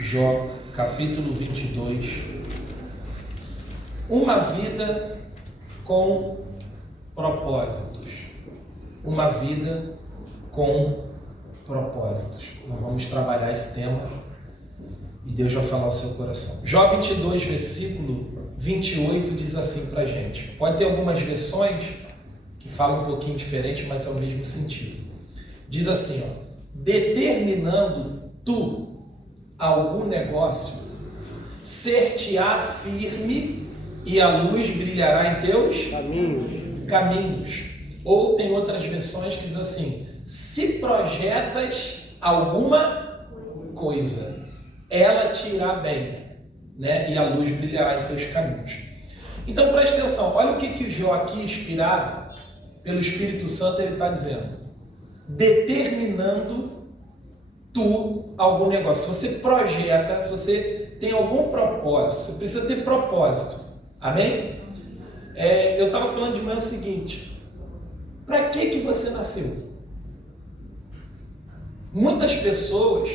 Jó, capítulo 22. Uma vida com propósitos. Uma vida com propósitos. Nós vamos trabalhar esse tema e Deus vai falar ao seu coração. Jó 22, versículo 28 diz assim pra gente. Pode ter algumas versões que falam um pouquinho diferente, mas é o mesmo sentido. Diz assim, ó: determinando tu algum negócio, ser-te-á firme e a luz brilhará em teus caminhos. Ou tem outras versões que diz assim: se projetas alguma coisa, ela te irá bem, né? E a luz brilhará em teus caminhos. Então preste atenção, olha o que o Jó aqui, inspirado pelo Espírito Santo, ele está dizendo: determinando tu algum negócio. Se você projeta, se você tem algum propósito, você precisa ter propósito. Amém? Eu estava falando de manhã o seguinte: para que você nasceu? Muitas pessoas,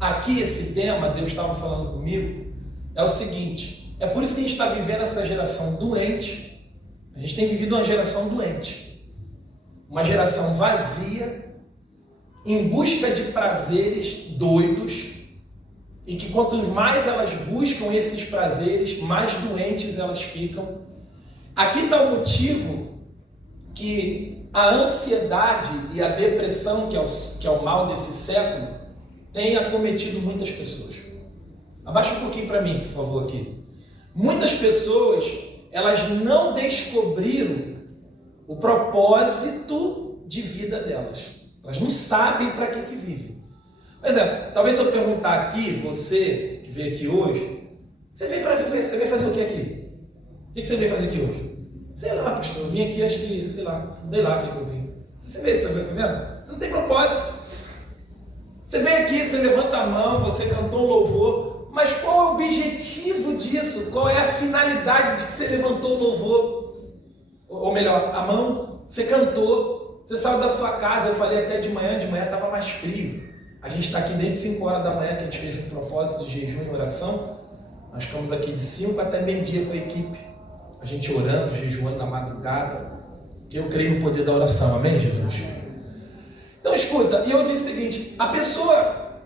aqui esse tema, Deus estava falando comigo, é o seguinte: é por isso que a gente está vivendo essa geração doente. A gente tem vivido uma geração doente, uma geração vazia, em busca de prazeres doidos, e que quanto mais elas buscam esses prazeres, mais doentes elas ficam. Aqui está o motivo que a ansiedade e a depressão, que é o mal desse século, tem acometido muitas pessoas. Abaixa um pouquinho para mim, por favor, aqui. Muitas pessoas, elas não descobriram o propósito de vida delas. Elas não sabem para que vivem. Por exemplo, talvez se eu perguntar aqui, você que veio aqui hoje, você veio para viver, você veio fazer o que aqui? O que você veio fazer aqui hoje? Sei lá, pastor, eu vim aqui, acho que, sei lá o que eu vim. Você veio, tá vendo? Você não tem propósito. Você veio aqui, você levanta a mão, você cantou um louvor, mas qual é o objetivo disso? Qual é a finalidade de que você levantou o louvor? Ou melhor, a mão, você cantou, você saiu da sua casa. Eu falei até de manhã estava mais frio. A gente está aqui desde 5 horas da manhã, que a gente fez um propósito de jejum e oração. Nós ficamos aqui de 5 até meio-dia com a equipe. A gente orando, jejuando na madrugada. Que eu creio no poder da oração, amém, Jesus? Então escuta, e eu disse o seguinte: a pessoa,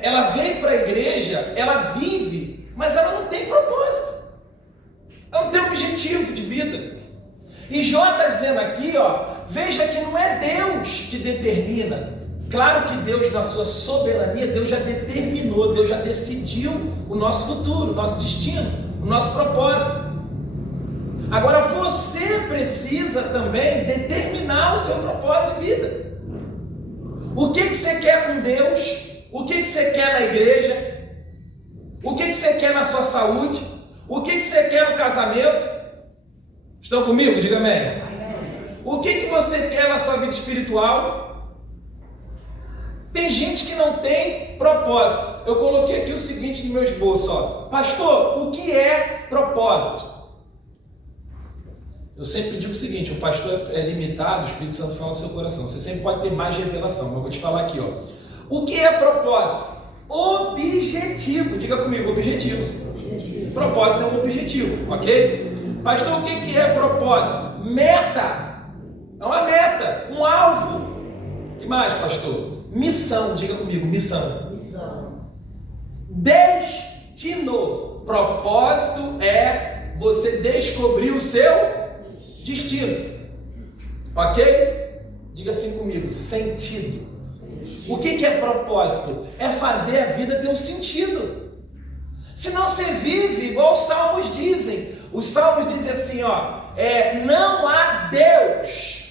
ela vem para a igreja, ela vive, mas ela não tem propósito. Ela não tem objetivo de vida. E Jó está dizendo aqui, ó, veja que não é Deus que determina. Claro que Deus, na sua soberania, Deus já determinou, Deus já decidiu o nosso futuro, o nosso destino, o nosso propósito. Agora você precisa também determinar o seu propósito de vida. O que você quer com Deus? O que você quer na igreja? O que você quer na sua saúde? O que você quer no casamento? Estão comigo? Diga amém. O que você quer na sua vida espiritual? Tem gente que não tem propósito. Eu coloquei aqui o seguinte no meu esboço, ó: pastor, o que é propósito? Eu sempre digo o seguinte: o pastor é limitado, o Espírito Santo fala no seu coração. Você sempre pode ter mais revelação, mas eu vou te falar aqui, ó. O que é propósito? Objetivo. Diga comigo, objetivo. Propósito é um objetivo, ok? Pastor, o que é propósito? Meta. É uma meta, um alvo. O que mais, pastor? Missão. Diga comigo, missão. Destino. Propósito é você descobrir o seu destino. Ok? Diga assim comigo, sentido. O que é propósito? É fazer a vida ter um sentido. Senão você vive igual os salmos dizem. Os salmos dizem assim, ó: não há Deus.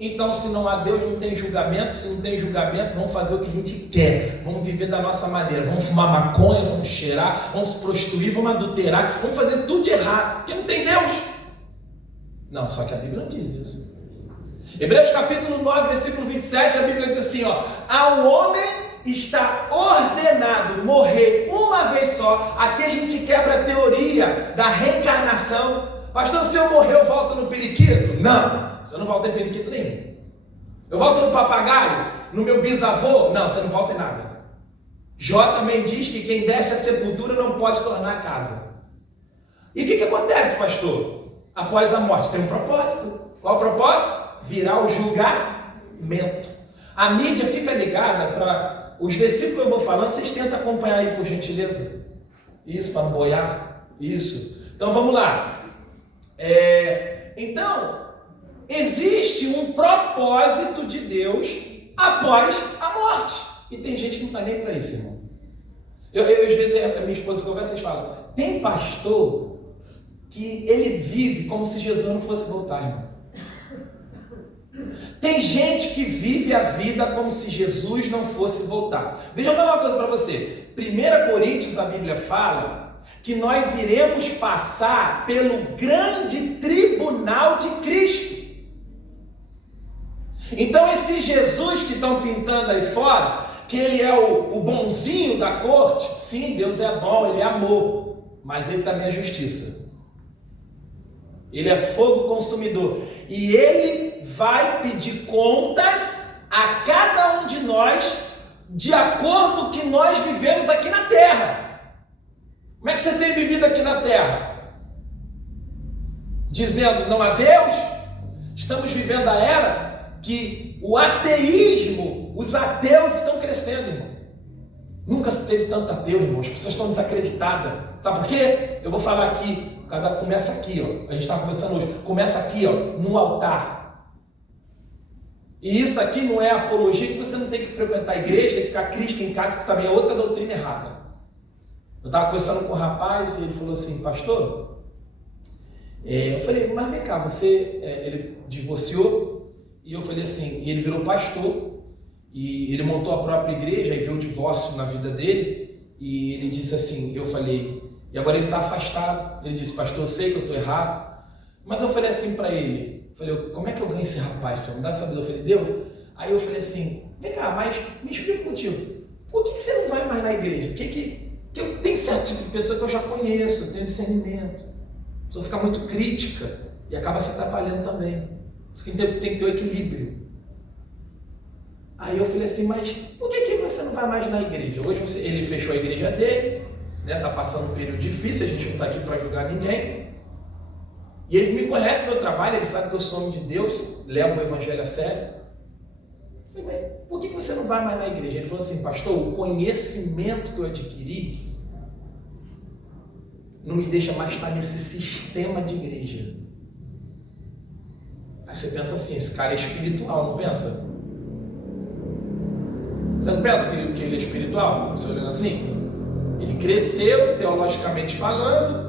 Então, se não há Deus, não tem julgamento. Se não tem julgamento, vamos fazer o que a gente quer. Vamos viver da nossa maneira. Vamos fumar maconha, vamos cheirar, vamos se prostituir, vamos adulterar, vamos fazer tudo de errado, porque não tem Deus. Não, só que a Bíblia não diz isso. Hebreus capítulo 9, versículo 27, a Bíblia diz assim, ó: ao homem está ordenado morrer uma vez só. Aqui a gente quebra a teoria da reencarnação. Pastor, se eu morrer, eu volto no periquito? Não, você não volta em periquito nenhum. Eu volto no papagaio? No meu bisavô? Não, você não volta em nada. Jó também diz que quem desce à sepultura não pode tornar a casa. E o que acontece, pastor? Após a morte tem um propósito. Qual o propósito? Virá o julgamento. A mídia fica ligada para os versículos que eu vou falando, vocês tentam acompanhar aí por gentileza. Isso, para não boiar. Isso. Então vamos lá. Então, existe um propósito de Deus após a morte. E tem gente que não está nem para isso, irmão. Eu às vezes, a minha esposa conversa e fala, tem pastor que ele vive como se Jesus não fosse voltar, irmão. Tem gente que vive a vida como se Jesus não fosse voltar. Deixa eu falar uma coisa para você. 1 Coríntios, a Bíblia fala que nós iremos passar pelo grande tribunal de Cristo. Então esse Jesus que estão pintando aí fora, que ele é o bonzinho da corte, sim, Deus é bom, ele é amor, mas ele também é justiça. Ele é fogo consumidor. E ele vai pedir contas a cada um de nós de acordo com o que nós vivemos aqui na terra. Como é que você tem vivido aqui na terra? Dizendo não a Deus? Estamos vivendo a era que o ateísmo, os ateus estão crescendo, irmão. Nunca se teve tanto ateu, irmão. As pessoas estão desacreditadas. Sabe por quê? Eu vou falar aqui. Começa aqui, ó. A gente estava conversando hoje. Começa aqui, ó, no altar. E isso aqui não é apologia que você não tem que frequentar a igreja, tem que ficar Cristo em casa, que também é outra doutrina errada. Eu estava conversando com um rapaz e ele falou assim, pastor, eu falei, mas vem cá, ele divorciou, e eu falei assim, e ele virou pastor, e ele montou a própria igreja, aí veio o divórcio na vida dele, e ele disse assim, eu falei, e agora ele está afastado. Ele disse, pastor, eu sei que eu estou errado, mas eu falei assim para ele, falei, como é que eu ganho esse rapaz, Senhor? Me dá sabedoria. Eu falei, Deus. Aí eu falei assim, vem cá, mas me explica o motivo. Por que você não vai mais na igreja? Que eu tenho certo tipo de pessoa que eu já conheço, eu tenho discernimento. A pessoa fica muito crítica e acaba se atrapalhando também. Por isso que tem que ter o equilíbrio. Aí eu falei assim, mas por que você não vai mais na igreja? Hoje ele fechou a igreja dele, está passando um período difícil, a gente não está aqui para julgar ninguém. E ele me conhece meu trabalho, ele sabe que eu sou homem de Deus, levo o evangelho a sério. Eu falei, mas por que você não vai mais na igreja? Ele falou assim, pastor, o conhecimento que eu adquiri não me deixa mais estar nesse sistema de igreja. Aí você pensa assim, esse cara é espiritual, não pensa? Você não pensa que ele é espiritual? Você olhando assim? Ele cresceu, teologicamente falando,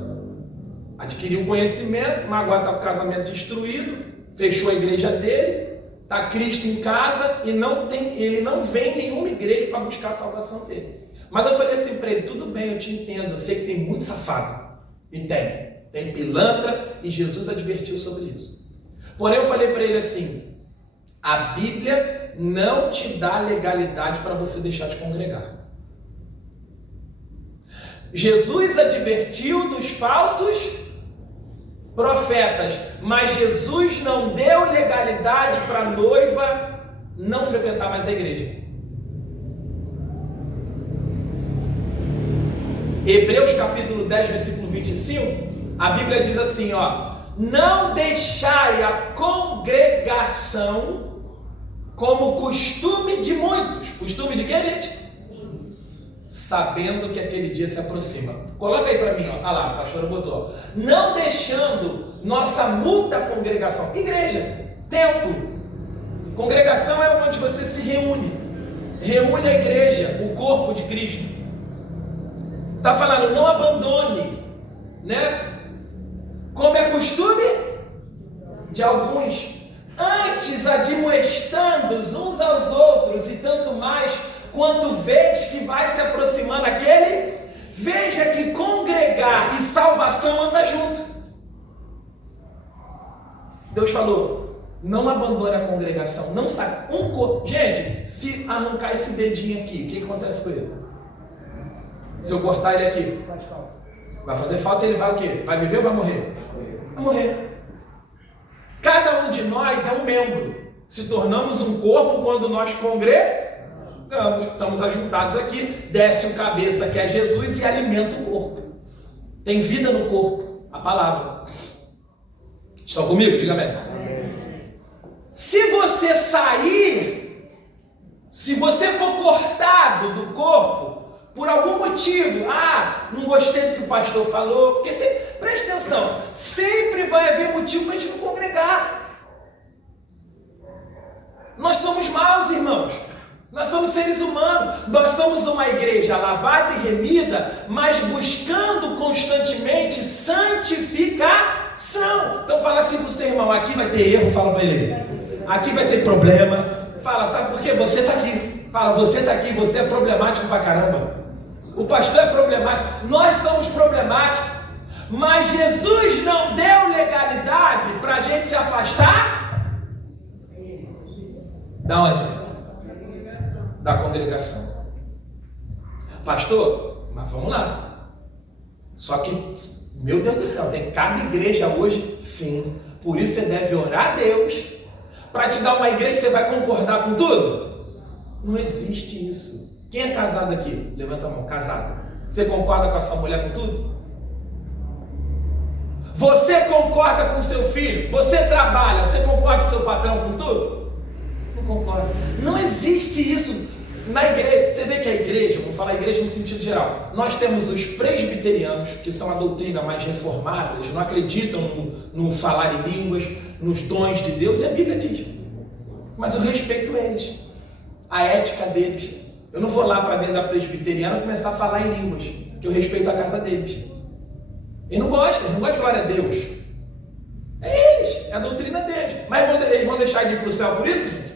adquiriu conhecimento, mas agora está com o casamento destruído, fechou a igreja dele, está Cristo em casa e ele não vem em nenhuma igreja para buscar a salvação dele. Mas eu falei assim para ele, tudo bem, eu te entendo, eu sei que tem muito safado, e tem pilantra, e Jesus advertiu sobre isso. Porém eu falei para ele assim, a Bíblia não te dá legalidade para você deixar de congregar. Jesus advertiu dos falsos profetas, mas Jesus não deu legalidade para a noiva não frequentar mais a igreja. Hebreus capítulo 10, versículo 25, a Bíblia diz assim, ó, não deixai a congregação como costume de muitos. Costume de quê, gente? Sabendo que aquele dia se aproxima. Coloca aí para mim, ó. Ah lá, a pastora botou. Ó. Não deixando nossa mútua congregação. Igreja, templo. Congregação é onde você se reúne. Reúne a igreja, o corpo de Cristo. Está falando, não abandone, né? Como é costume de alguns. Antes admoestando-os uns aos outros, e tanto mais quanto vedes que vai se aproximando aquele, veja que congregar e salvação anda junto. Deus falou, não abandone a congregação, não sai. Gente, se arrancar esse dedinho aqui, o que acontece com ele? Se eu cortar ele aqui, vai fazer falta, ele vai o quê? Vai viver ou vai morrer? Vai morrer. Cada um de nós é um membro. Se tornamos um corpo quando nós congregamos. Estamos ajuntados aqui, desce o cabeça que é Jesus e alimenta o corpo. Tem vida no corpo, a palavra. Estão comigo? Diga amém. Se você sair, se você for cortado do corpo, por algum motivo, não gostei do que o pastor falou, porque presta atenção, sempre vai haver motivo para a gente não congregar. Nós somos maus, irmãos. Nós somos seres humanos, nós somos uma igreja lavada e remida, mas buscando constantemente santificação. Então fala assim para o seu irmão, aqui vai ter erro, fala para ele, aqui vai ter problema. Fala, sabe por quê? Você está aqui. Fala, você está aqui, você é problemático pra caramba. O pastor é problemático, nós somos problemáticos, mas Jesus não deu legalidade para a gente se afastar. Da onde? Da congregação. Pastor, mas vamos lá. Só que, meu Deus do céu, tem cada igreja hoje, sim. Por isso você deve orar a Deus para te dar uma igreja que você vai concordar com tudo. Não existe isso. Quem é casado aqui? Levanta a mão, casado. Você concorda com a sua mulher com tudo? Você concorda com o seu filho? Você trabalha, você concorda com o seu patrão com tudo? Não concorda. Não existe isso na igreja. Você vê que a igreja, vou falar igreja no sentido geral, nós temos os presbiterianos, que são a doutrina mais reformada, eles não acreditam no falar em línguas, nos dons de Deus, e a Bíblia diz. Mas eu respeito eles, a ética deles. Eu não vou lá para dentro da presbiteriana começar a falar em línguas, que eu respeito a casa deles. Eles não gostam de glória a Deus. É eles, é a doutrina deles. Mas eles vão deixar de ir para o céu por isso, gente?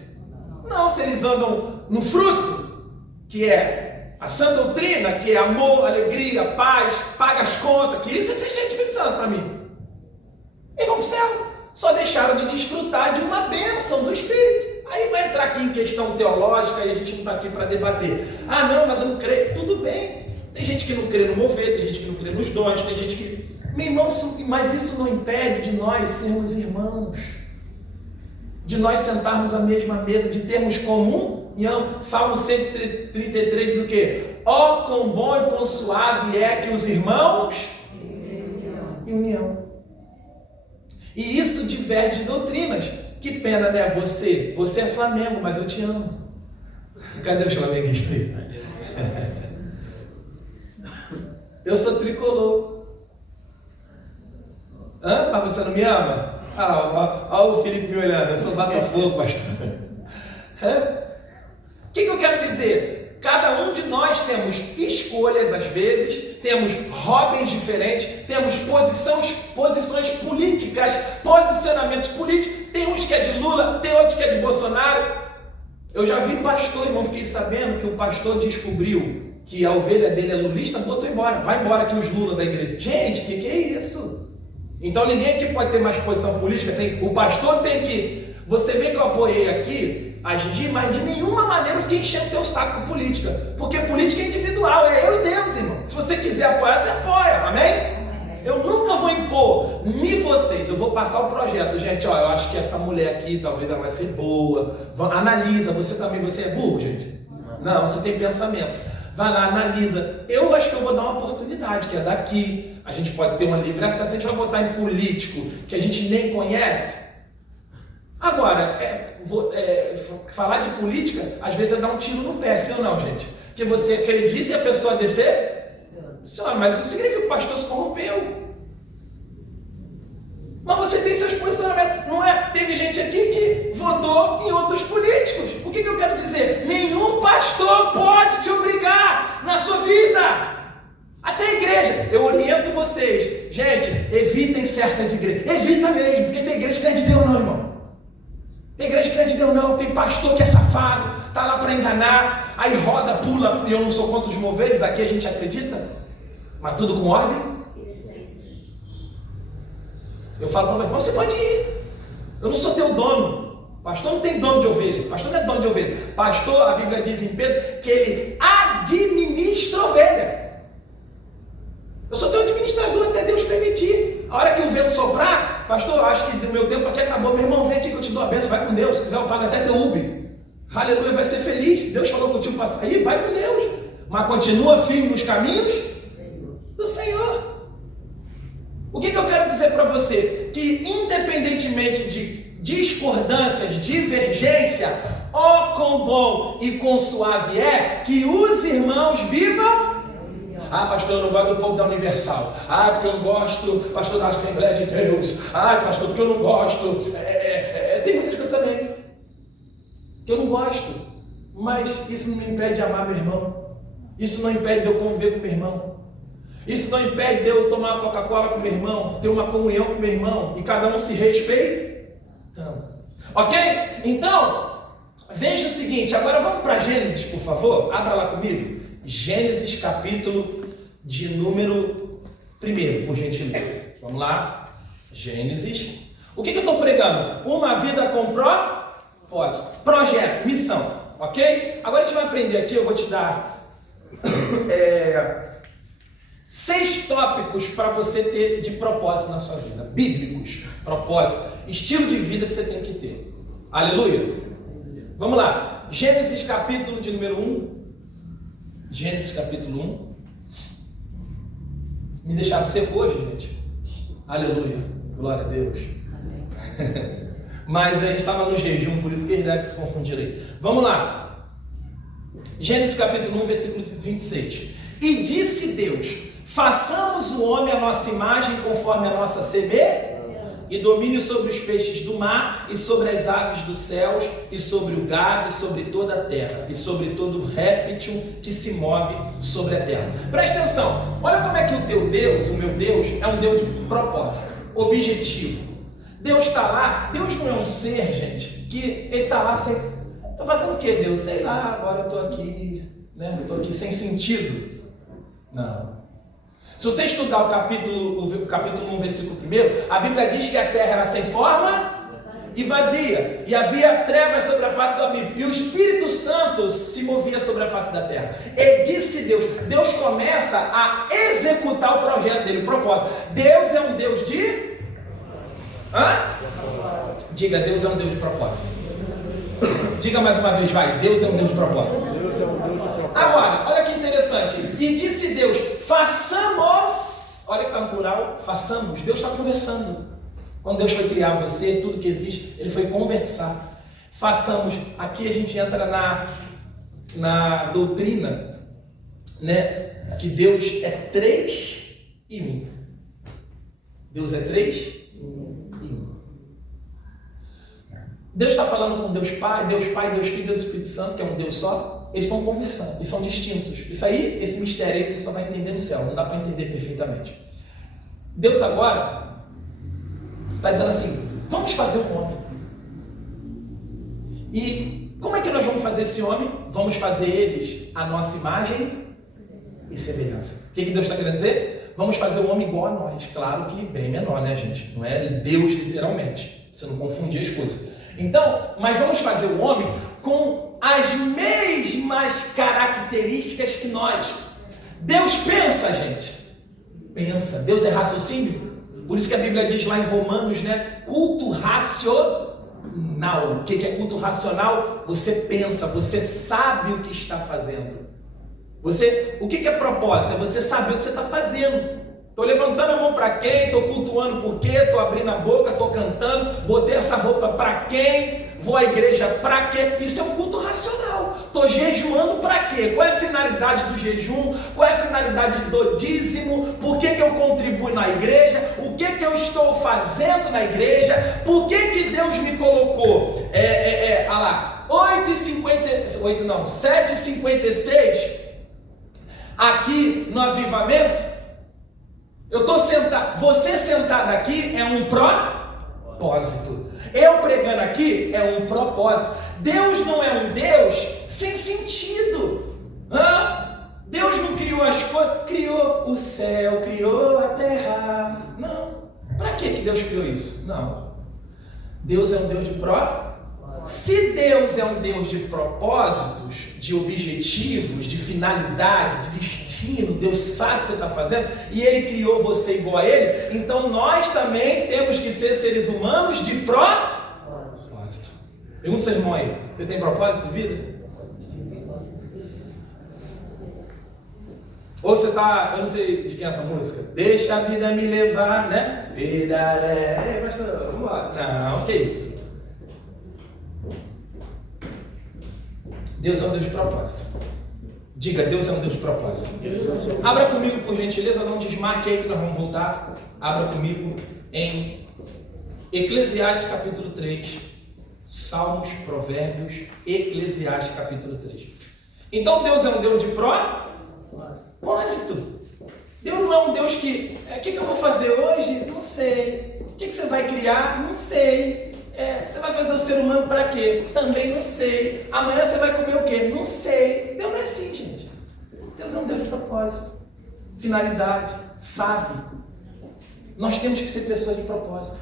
Não, se eles andam no fruto, que é a sã doutrina, que é amor, alegria, paz, paga as contas, que isso é ser cheio de Espírito Santo para mim. Eles vão para o céu. Só deixaram de desfrutar de uma bênção do Espírito. Aí vai entrar aqui em questão teológica e a gente não está aqui para debater. Não, mas eu não creio. Tudo bem. Tem gente que não crê no mover, tem gente que não crê nos dons, tem gente que... Meu irmão, mas isso não impede de nós sermos irmãos. De nós sentarmos à mesma mesa, de termos comunhão. Salmo 133 diz o quê? Ó, quão bom e quão suave é que os irmãos... Em união. E isso diverge de doutrinas. Que pena, né? Você é Flamengo, mas eu te amo. Cadê os flamenguistas aí? Eu sou tricolor. Mas você não me ama? Olha o Felipe me olhando, eu sou Botafogo, pastor. O que eu quero dizer? Cada um de nós temos escolhas às vezes, temos hobbies diferentes, temos posições políticas, posicionamentos políticos. Tem uns que é de Lula, tem outros que é de Bolsonaro. Eu já vi pastor, irmão, fiquei sabendo que o pastor descobriu que a ovelha dele é lulista, botou embora. Vai embora aqui os Lula da igreja. Gente, o que é isso? Então ninguém aqui pode ter mais posição política. O pastor tem que... Você vê que eu apoiei aqui, agir, mas de nenhuma maneira eu fiquei enchendo teu saco com política. Porque política é individual, é eu e Deus, irmão. Se você quiser apoiar, você apoia, amém? Eu nunca vou impor nem vocês, eu vou passar o projeto. Gente, eu acho que essa mulher aqui, talvez ela vai ser boa. Analisa, você também, você é burro, gente? Não, você tem pensamento. Vai lá, analisa. Eu acho que eu vou dar uma oportunidade, que é daqui. A gente pode ter uma livre acesso, a gente vai votar em político que a gente nem conhece. Agora, falar de política, às vezes é dar um tiro no pé, sim ou não, gente? Porque você acredita e a pessoa descer... Mas isso significa que o pastor se corrompeu. Mas você tem seus posicionamentos. Não é? Teve gente aqui que votou em outros políticos. O que eu quero dizer? Nenhum pastor pode te obrigar na sua vida. Até a igreja. Eu oriento vocês. Gente, evitem certas igrejas. Evita mesmo, porque tem igreja que não é de Deus não, irmão. Tem igreja que não é de Deus não. Tem pastor que é safado. Está lá para enganar. Aí roda, pula. E eu não sou contra os moveres. Aqui a gente acredita. Mas tudo com ordem? Eu falo para você, você pode ir. Eu não sou teu dono. Pastor não tem dono de ovelha. Pastor não é dono de ovelha. Pastor, a Bíblia diz em Pedro que ele administra ovelha. Eu sou teu administrador até Deus permitir. A hora que o vento soprar, pastor, acho que do meu tempo aqui acabou. Meu irmão, vem aqui que eu te dou a bênção. Vai com Deus. Se quiser eu pago até teu Uber. Aleluia, vai ser feliz. Se Deus falou contigo para sair, vai com Deus. Mas continua firme nos caminhos do Senhor. O que eu quero dizer para você? Que independentemente de discordâncias, divergência, ó quão bom e quão suave é que os irmãos vivam. Ah, pastor, eu não gosto do povo da Universal. Ah, porque eu não gosto, pastor, da Assembleia de Deus. Ah, pastor, porque eu não gosto. Tem muitas coisas também que eu não gosto. Mas isso não me impede de amar meu irmão. Isso não impede de eu conviver com meu irmão. Isso não impede de eu tomar uma Coca-Cola com meu irmão, ter uma comunhão com meu irmão e cada um se respeitando. Ok? Então, veja o seguinte, agora vamos para Gênesis, por favor. Abra lá comigo. Gênesis capítulo de número 1, por gentileza. Vamos lá. Gênesis. O que eu estou pregando? Uma vida com propósito. Projeto, missão. Ok? Agora a gente vai aprender aqui, eu vou te dar 6 tópicos para você ter de propósito na sua vida. Bíblicos, propósito, estilo de vida que você tem que ter. Aleluia. Vamos lá. Gênesis capítulo de número 1. Gênesis capítulo 1. Me deixaram seco hoje, gente. Aleluia. Glória a Deus. Mas a gente estava no jejum, por isso que ele deve se confundir aí. Vamos lá. Gênesis capítulo 1, versículo 26. E disse Deus: façamos o homem à nossa imagem, conforme a nossa semelhança, e domine sobre os peixes do mar, e sobre as aves dos céus, e sobre o gado, e sobre toda a terra, e sobre todo réptil que se move sobre a terra. Presta atenção, olha como é que o teu Deus, o meu Deus, é um Deus de propósito, objetivo. Deus está lá, Deus não é um ser, gente, que ele está lá sem... Estou fazendo o que, Deus? Sei lá, agora eu estou aqui, né? Eu estou aqui sem sentido. Não. Se você estudar o capítulo 1, versículo 1, a Bíblia diz que a terra era sem forma e vazia, e havia trevas sobre a face do abismo, e o Espírito Santo se movia sobre a face da terra. E disse Deus começa a executar o projeto dele, o propósito. Deus é um Deus de... Diga, Deus é um Deus de propósito. Diga mais uma vez, vai. Deus é um Deus de propósito. Deus é um Deus de propósito. Agora, olha que interessante. E disse Deus: façamos. Olha que está no plural. Façamos. Deus está conversando. Quando Deus foi criar você, tudo que existe, Ele foi conversar. Façamos. Aqui a gente entra na doutrina, né? Que Deus é 3 e 1. Deus é 3 e 1. Deus está falando com Deus Pai, Deus Filho, Deus Espírito Santo, que é um Deus só. Eles estão conversando, eles são distintos. Isso aí, esse mistério aí, você só vai entender no céu, não dá para entender perfeitamente. Deus agora está dizendo assim: vamos fazer um homem. E como é que nós vamos fazer esse homem? Vamos fazer eles a nossa imagem e semelhança. O que Deus está querendo dizer? Vamos fazer o homem igual a nós. Claro que bem menor, né, gente? Não é Deus literalmente. Você não confundir as coisas. Então, mas vamos fazer o homem com as mesmas características que nós. Deus pensa, gente. Pensa. Deus é raciocínio. Por isso que a Bíblia diz lá em Romanos, né? Culto racional. O que é culto racional? Você pensa, você sabe o que está fazendo. O que é propósito? É você saber o que você está fazendo. Estou levantando a mão para quem? Estou cultuando por quê? Estou abrindo a boca, estou cantando, botei essa roupa para quem? Vou à igreja para quê? Isso é um culto racional. Estou jejuando para quê? Qual é a finalidade do jejum? Qual é a finalidade do dízimo? Por que eu contribuo na igreja? O que eu estou fazendo na igreja? Por que Deus me colocou? Olha lá, 7h56 aqui no avivamento. Eu estou sentado, você sentado aqui é um propósito. Eu pregando aqui é um propósito. Deus não é um Deus sem sentido. Deus não criou as coisas, criou o céu, criou a terra. Não. Para que Deus criou isso? Não. Deus é um Deus de propósito. Se Deus é um Deus de propósitos, de objetivos, de finalidade, de destino, Deus sabe o que você está fazendo e Ele criou você igual a Ele, então nós também temos que ser seres humanos de propósito. Pergunta ao seu irmão aí. Você tem propósito de vida? Ou você tá, eu não sei de quem é essa música, deixa a vida me levar, né? Vida leve, pastor, vamos lá. Não, que isso? Deus é um Deus de propósito. Diga, Deus é um Deus de propósito. Abra comigo, por gentileza, não desmarque aí que nós vamos voltar. Abra comigo em Eclesiastes capítulo 3, Salmos, Provérbios, Eclesiastes capítulo 3. Então Deus é um Deus de propósito. Deus não é um Deus que, o que eu vou fazer hoje? Não sei. O que você vai criar? Não sei. Você vai fazer o ser humano para quê? Também não sei. Amanhã você vai comer o quê? Não sei. Deus não é assim, gente. Deus é um Deus de propósito, finalidade, sabe. Nós temos que ser pessoas de propósito.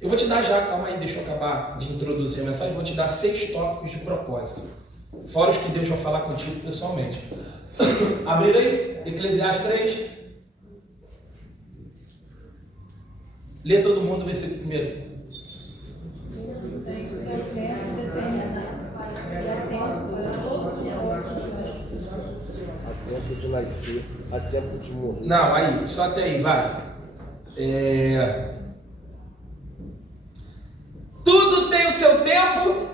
Eu vou te dar já, calma aí, deixa eu acabar de introduzir a mensagem, vou te dar 6 tópicos de propósito, fora os que Deus vai falar contigo pessoalmente. Abrir aí, Eclesiastes 3. Lê todo mundo o versículo primeiro. Há tempo de nascer, há tempo de morrer. Não, aí, só até aí, vai. Tudo tem o seu tempo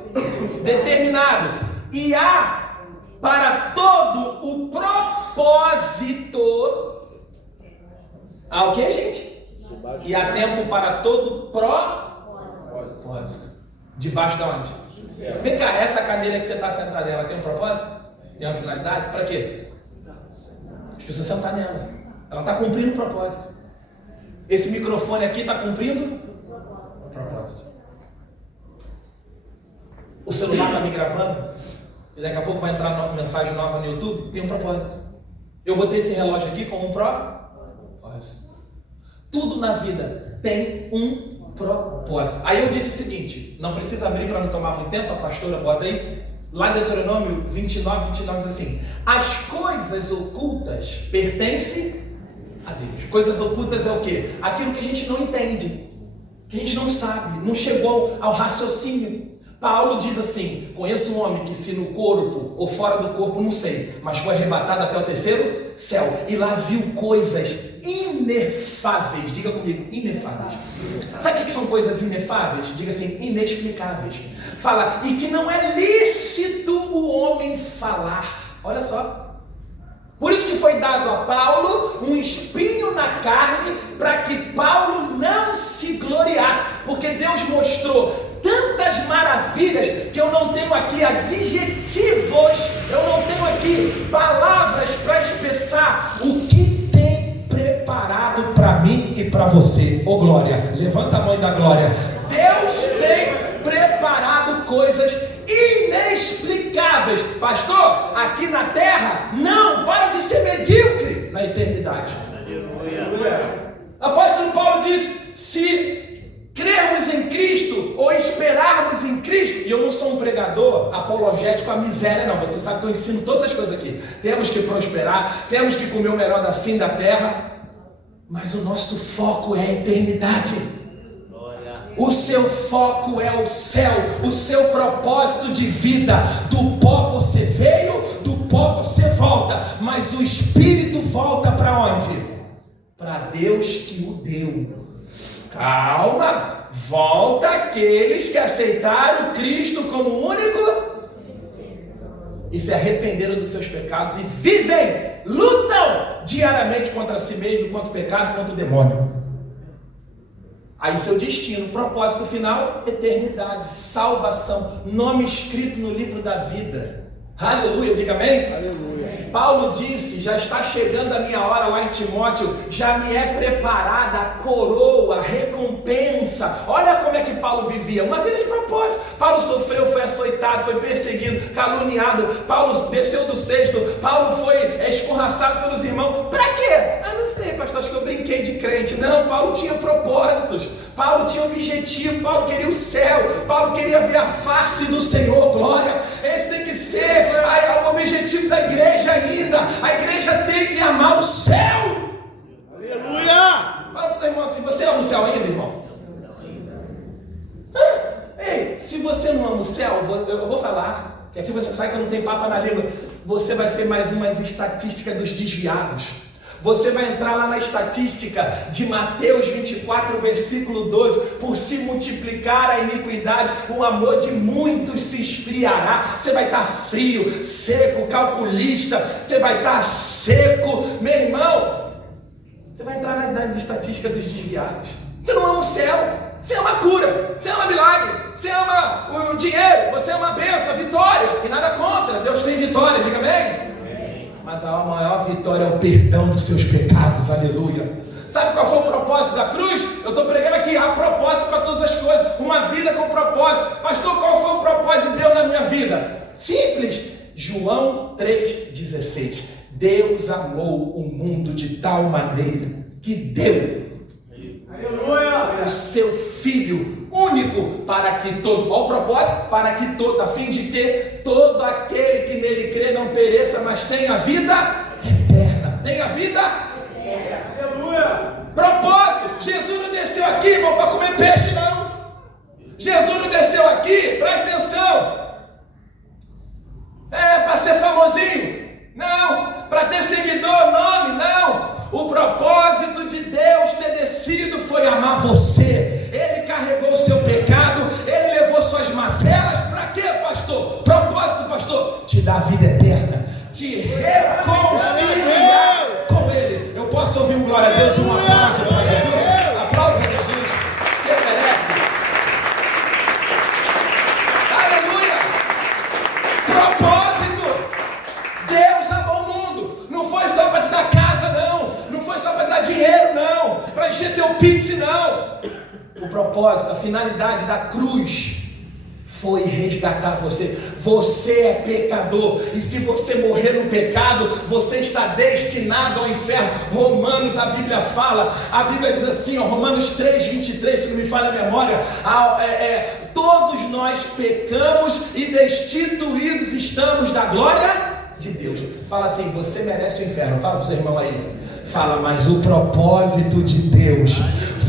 determinado. E há para todo o propósito. Há o que, gente? E há tempo para todo propósito. Debaixo de onde? Vem cá, essa cadeira que você está sentada, ela tem um propósito? Tem uma finalidade? Para quê? As pessoas sentar nela. Ela está cumprindo o propósito. Esse microfone aqui está cumprindo o propósito. O celular está me gravando. E daqui a pouco vai entrar uma mensagem nova no YouTube. Tem um propósito. Eu botei esse relógio aqui como um propósito. Tudo na vida tem um propósito. Aí eu disse o seguinte, não precisa abrir para não tomar muito tempo, a pastora bota aí, lá em Deuteronômio 29 diz assim, as coisas ocultas pertencem a Deus. Coisas ocultas é o quê? Aquilo que a gente não entende, que a gente não sabe, não chegou ao raciocínio. Paulo diz assim, conheço um homem que se no corpo ou fora do corpo, não sei, mas foi arrebatado até o terceiro céu, e lá viu coisas inefáveis. Diga comigo, inefáveis. Sabe o que são coisas inefáveis? Diga assim, inexplicáveis. Fala, e que não é lícito o homem falar. Olha só. Por isso que foi dado a Paulo um espinho na carne, para que Paulo não se gloriasse, porque Deus mostrou tantas maravilhas que eu não tenho aqui adjetivos, eu não tenho aqui palavras para expressar o que tem preparado para mim e para você. Ô glória, levanta a mão e dá glória. Deus tem preparado coisas inexplicáveis. Pastor, aqui na terra, não, para de ser medíocre na eternidade. Aleluia. Apóstolo Paulo diz, se crermos em Cristo ou esperarmos em Cristo, e eu não sou um pregador apologético à miséria, não, você sabe que eu ensino todas essas coisas aqui, temos que prosperar, temos que comer o melhor da terra, mas o nosso foco é a eternidade. O seu foco é o céu, o seu propósito de vida. Do pó você veio, do pó você volta, mas o Espírito volta para onde? Para Deus que o deu. Calma, volta aqueles que aceitaram Cristo como único e se arrependeram dos seus pecados e vivem, lutam diariamente contra si mesmo, contra o pecado, contra o demônio. Aí seu destino, propósito final, eternidade, salvação, nome escrito no livro da vida. Aleluia, diga amém? Aleluia. Paulo disse, já está chegando a minha hora lá em Timóteo, já me é preparada a coroa, a recompensa. Olha como é que Paulo vivia, uma vida de propósito. Paulo sofreu, foi açoitado, foi perseguido, caluniado. Paulo desceu do cesto, Paulo foi escorraçado pelos irmãos. Para quê? Não sei, pastor, acho que eu brinquei de crente. Não, Paulo tinha propósitos, Paulo tinha objetivo, Paulo queria o céu, Paulo queria ver a face do Senhor, glória. Esse tem que ser o objetivo da igreja ainda. A igreja tem que amar o céu. Aleluia! Fala para os irmãos assim, você ama o céu ainda, irmão? Ei, se você não sai que eu não tenho papa na língua. Você vai ser mais uma estatística dos desviados. Você vai entrar lá na estatística de Mateus 24, versículo 12. Por se multiplicar a iniquidade, o amor de muitos se esfriará. Você vai estar frio, seco, calculista. Você vai estar seco, meu irmão. Você vai entrar nas estatísticas dos desviados. Você não ama o céu, você ama a cura, você ama milagre, você ama o dinheiro, você ama a bênção, a vitória. E nada contra, Deus tem vitória, diga amém. Mas a maior vitória é o perdão dos seus pecados, aleluia. Sabe qual foi o propósito da cruz? Eu estou pregando aqui, há propósito para todas as coisas, uma vida com propósito. Pastor, qual foi o propósito de Deus na minha vida? Simples, João 3,16. Deus amou o mundo de tal maneira que deu o seu Filho único para que todo, qual o propósito? Para que todo, a fim de que todo aquele que nele crê não pereça, mas tenha vida eterna. Tenha vida eterna. Aleluia. Propósito. Jesus não desceu aqui, irmão, para comer peixe, não. Jesus não desceu aqui, presta atenção, para ser famosinho, não, para ter seguidor, nome, não. O propósito de Deus ter descido foi amar você. Ele carregou o seu pecado, ele levou suas mazelas. Para quê, pastor? Propósito, pastor, te dar vida eterna, te reconciliar com ele. Eu posso ouvir um glória a Deus e um aplauso para Jesus? Aplauso a Jesus, ele merece. Aleluia. Propósito. Deus amou o mundo. Não foi só para te dar casa, não. Não foi só para te dar dinheiro, não. Para encher teu pix, não. O propósito, a finalidade da cruz foi resgatar você. Você é pecador, e se você morrer no pecado, você está destinado ao inferno. Romanos, a Bíblia fala, a Bíblia diz assim, ó, Romanos 3:23, se não me falha a memória, todos nós pecamos e destituídos estamos da glória de Deus. Fala assim, você merece o inferno. Fala para o seu irmão aí. Fala, mas o propósito de Deus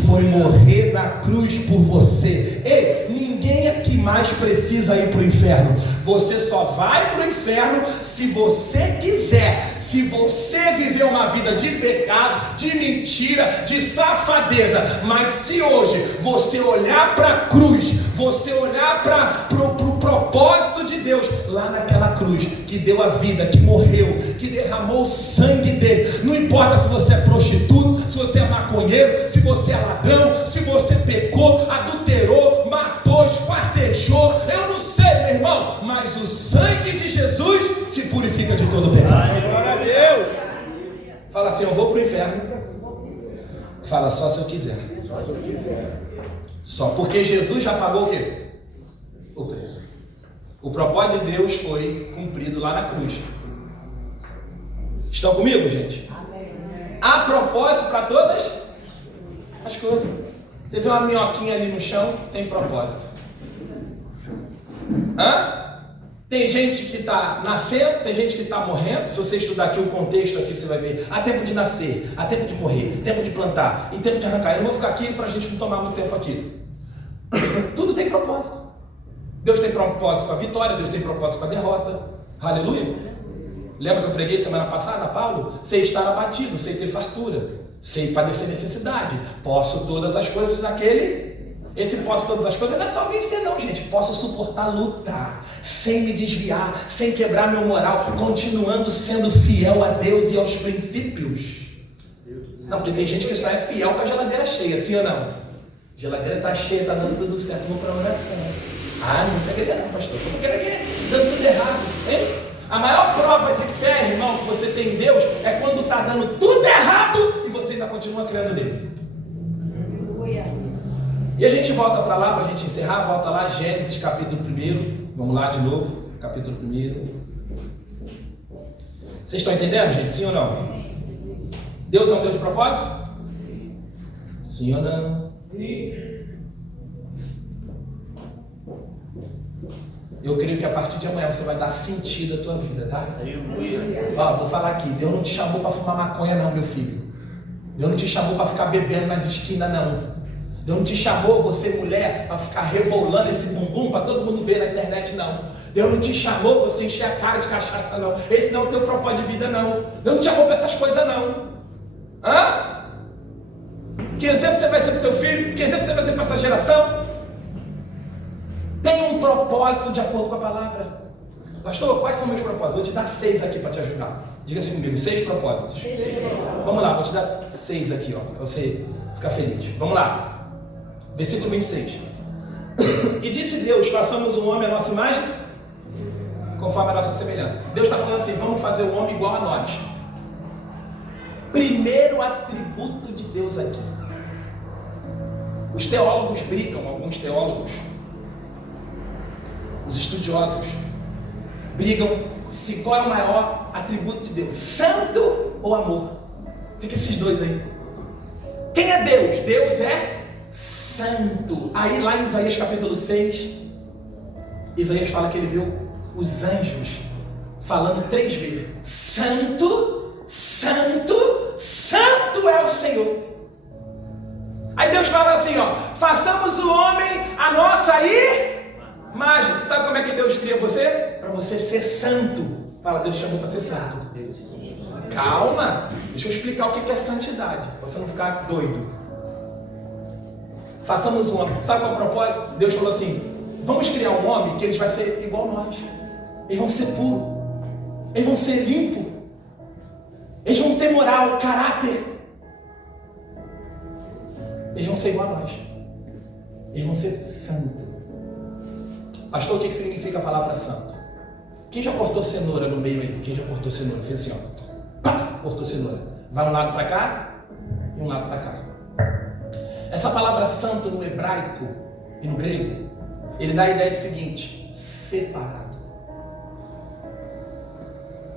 foi morrer na cruz por você. Ei, ninguém aqui mais precisa ir para o inferno. Você só vai para o inferno se você quiser. Se você viver uma vida de pecado, de mentira, de safadeza. Mas se hoje você olhar para a cruz, você olhar para o propósito de Deus, lá naquela cruz, que deu a vida, que morreu, que derramou o sangue dele. Não importa se você é prostituto, se você é maconheiro, se você é ladrão, se você pecou, adulterou, matou, esquartejou, eu não sei, meu irmão, mas o sangue de Jesus te purifica de todo pecado. Glória a Deus. Fala assim, eu vou para o inferno. Fala, só se eu quiser. Só se eu quiser. Só porque Jesus já pagou o quê? O preço. O propósito de Deus foi cumprido lá na cruz. Estão comigo, gente? Há propósito para todas as coisas. Você vê uma minhoquinha ali no chão, tem propósito. Tem gente que está nascendo, tem gente que está morrendo. Se você estudar aqui o contexto, aqui você vai ver. Há tempo de nascer, há tempo de morrer, tempo de plantar e tempo de arrancar. Eu não vou ficar aqui para a gente não tomar muito tempo aqui. Tudo tem propósito. Deus tem propósito com a vitória, Deus tem propósito com a derrota. Aleluia. Lembra que eu preguei semana passada, Paulo? Sei estar abatido, sei ter fartura, sei padecer necessidade. Posso todas as coisas naquele... Esse posso todas as coisas não é só vencer não, gente. Posso suportar luta, sem me desviar, sem quebrar meu moral, continuando sendo fiel a Deus e aos princípios. Não, porque tem gente que só é fiel com a geladeira cheia, sim ou não? A geladeira está cheia, está dando tudo certo, vou para a oração. Ah, não vou pegar não, pastor. Vou pegar aqui, dando tudo errado, hein? A maior prova de fé, irmão, que você tem em Deus é quando está dando tudo errado e você ainda continua crendo nele. E a gente volta para lá, para a gente encerrar, volta lá, Gênesis capítulo 1. Vamos lá de novo, capítulo 1. Vocês estão entendendo, gente? Sim ou não? Deus é um Deus de propósito? Sim ou não? Sim. Eu creio que a partir de amanhã você vai dar sentido à tua vida, tá? Ó, vou falar aqui, Deus não te chamou para fumar maconha não, meu filho. Deus não te chamou para ficar bebendo nas esquinas não. Deus não te chamou, você mulher, para ficar rebolando esse bumbum para todo mundo ver na internet não. Deus não te chamou para você encher a cara de cachaça, não. Esse não é o teu propósito de vida, não. Deus não te chamou para essas coisas, não. Hã? Que exemplo você vai ser para o teu filho? Que exemplo você vai ser para essa geração? Tem um propósito de acordo com a palavra. Pastor, quais são meus propósitos? Vou te dar 6 aqui para te ajudar. Diga assim comigo, 6 propósitos. Vamos lá, vou te dar 6 aqui, ó, para você ficar feliz. Vamos lá. Versículo 26. E disse Deus, façamos o homem à nossa imagem, conforme a nossa semelhança. Deus está falando assim, vamos fazer o homem igual a nós. Primeiro atributo de Deus aqui. Os teólogos brigam, alguns teólogos, os estudiosos, brigam se qual é o maior atributo de Deus, santo ou amor. Fica esses dois aí. Quem é Deus? Deus é santo. Aí lá em Isaías capítulo 6, Isaías fala que ele viu os anjos falando 3 vezes: santo, santo, santo é o Senhor. Aí Deus fala assim, ó, façamos o homem a nossa imagem. Sabe como é que Deus cria você? Para você ser santo. Fala, Deus te chamou para ser santo. Calma, deixa eu explicar o que é santidade, para você não ficar doido. Façamos um homem. Sabe qual é o propósito? Deus falou assim, vamos criar um homem que eles vai ser igual a nós. Eles vão ser puros. Eles vão ser limpos. Eles vão ter moral, caráter. Eles vão ser igual a nós. Eles vão ser santo. Pastor, o que significa a palavra santo? Quem já cortou cenoura no meio aí? Quem já cortou cenoura? Fez assim, ó. Pá, cortou cenoura. Vai um lado para cá e um lado para cá. Essa palavra santo no hebraico e no grego, ele dá a ideia de seguinte: separado.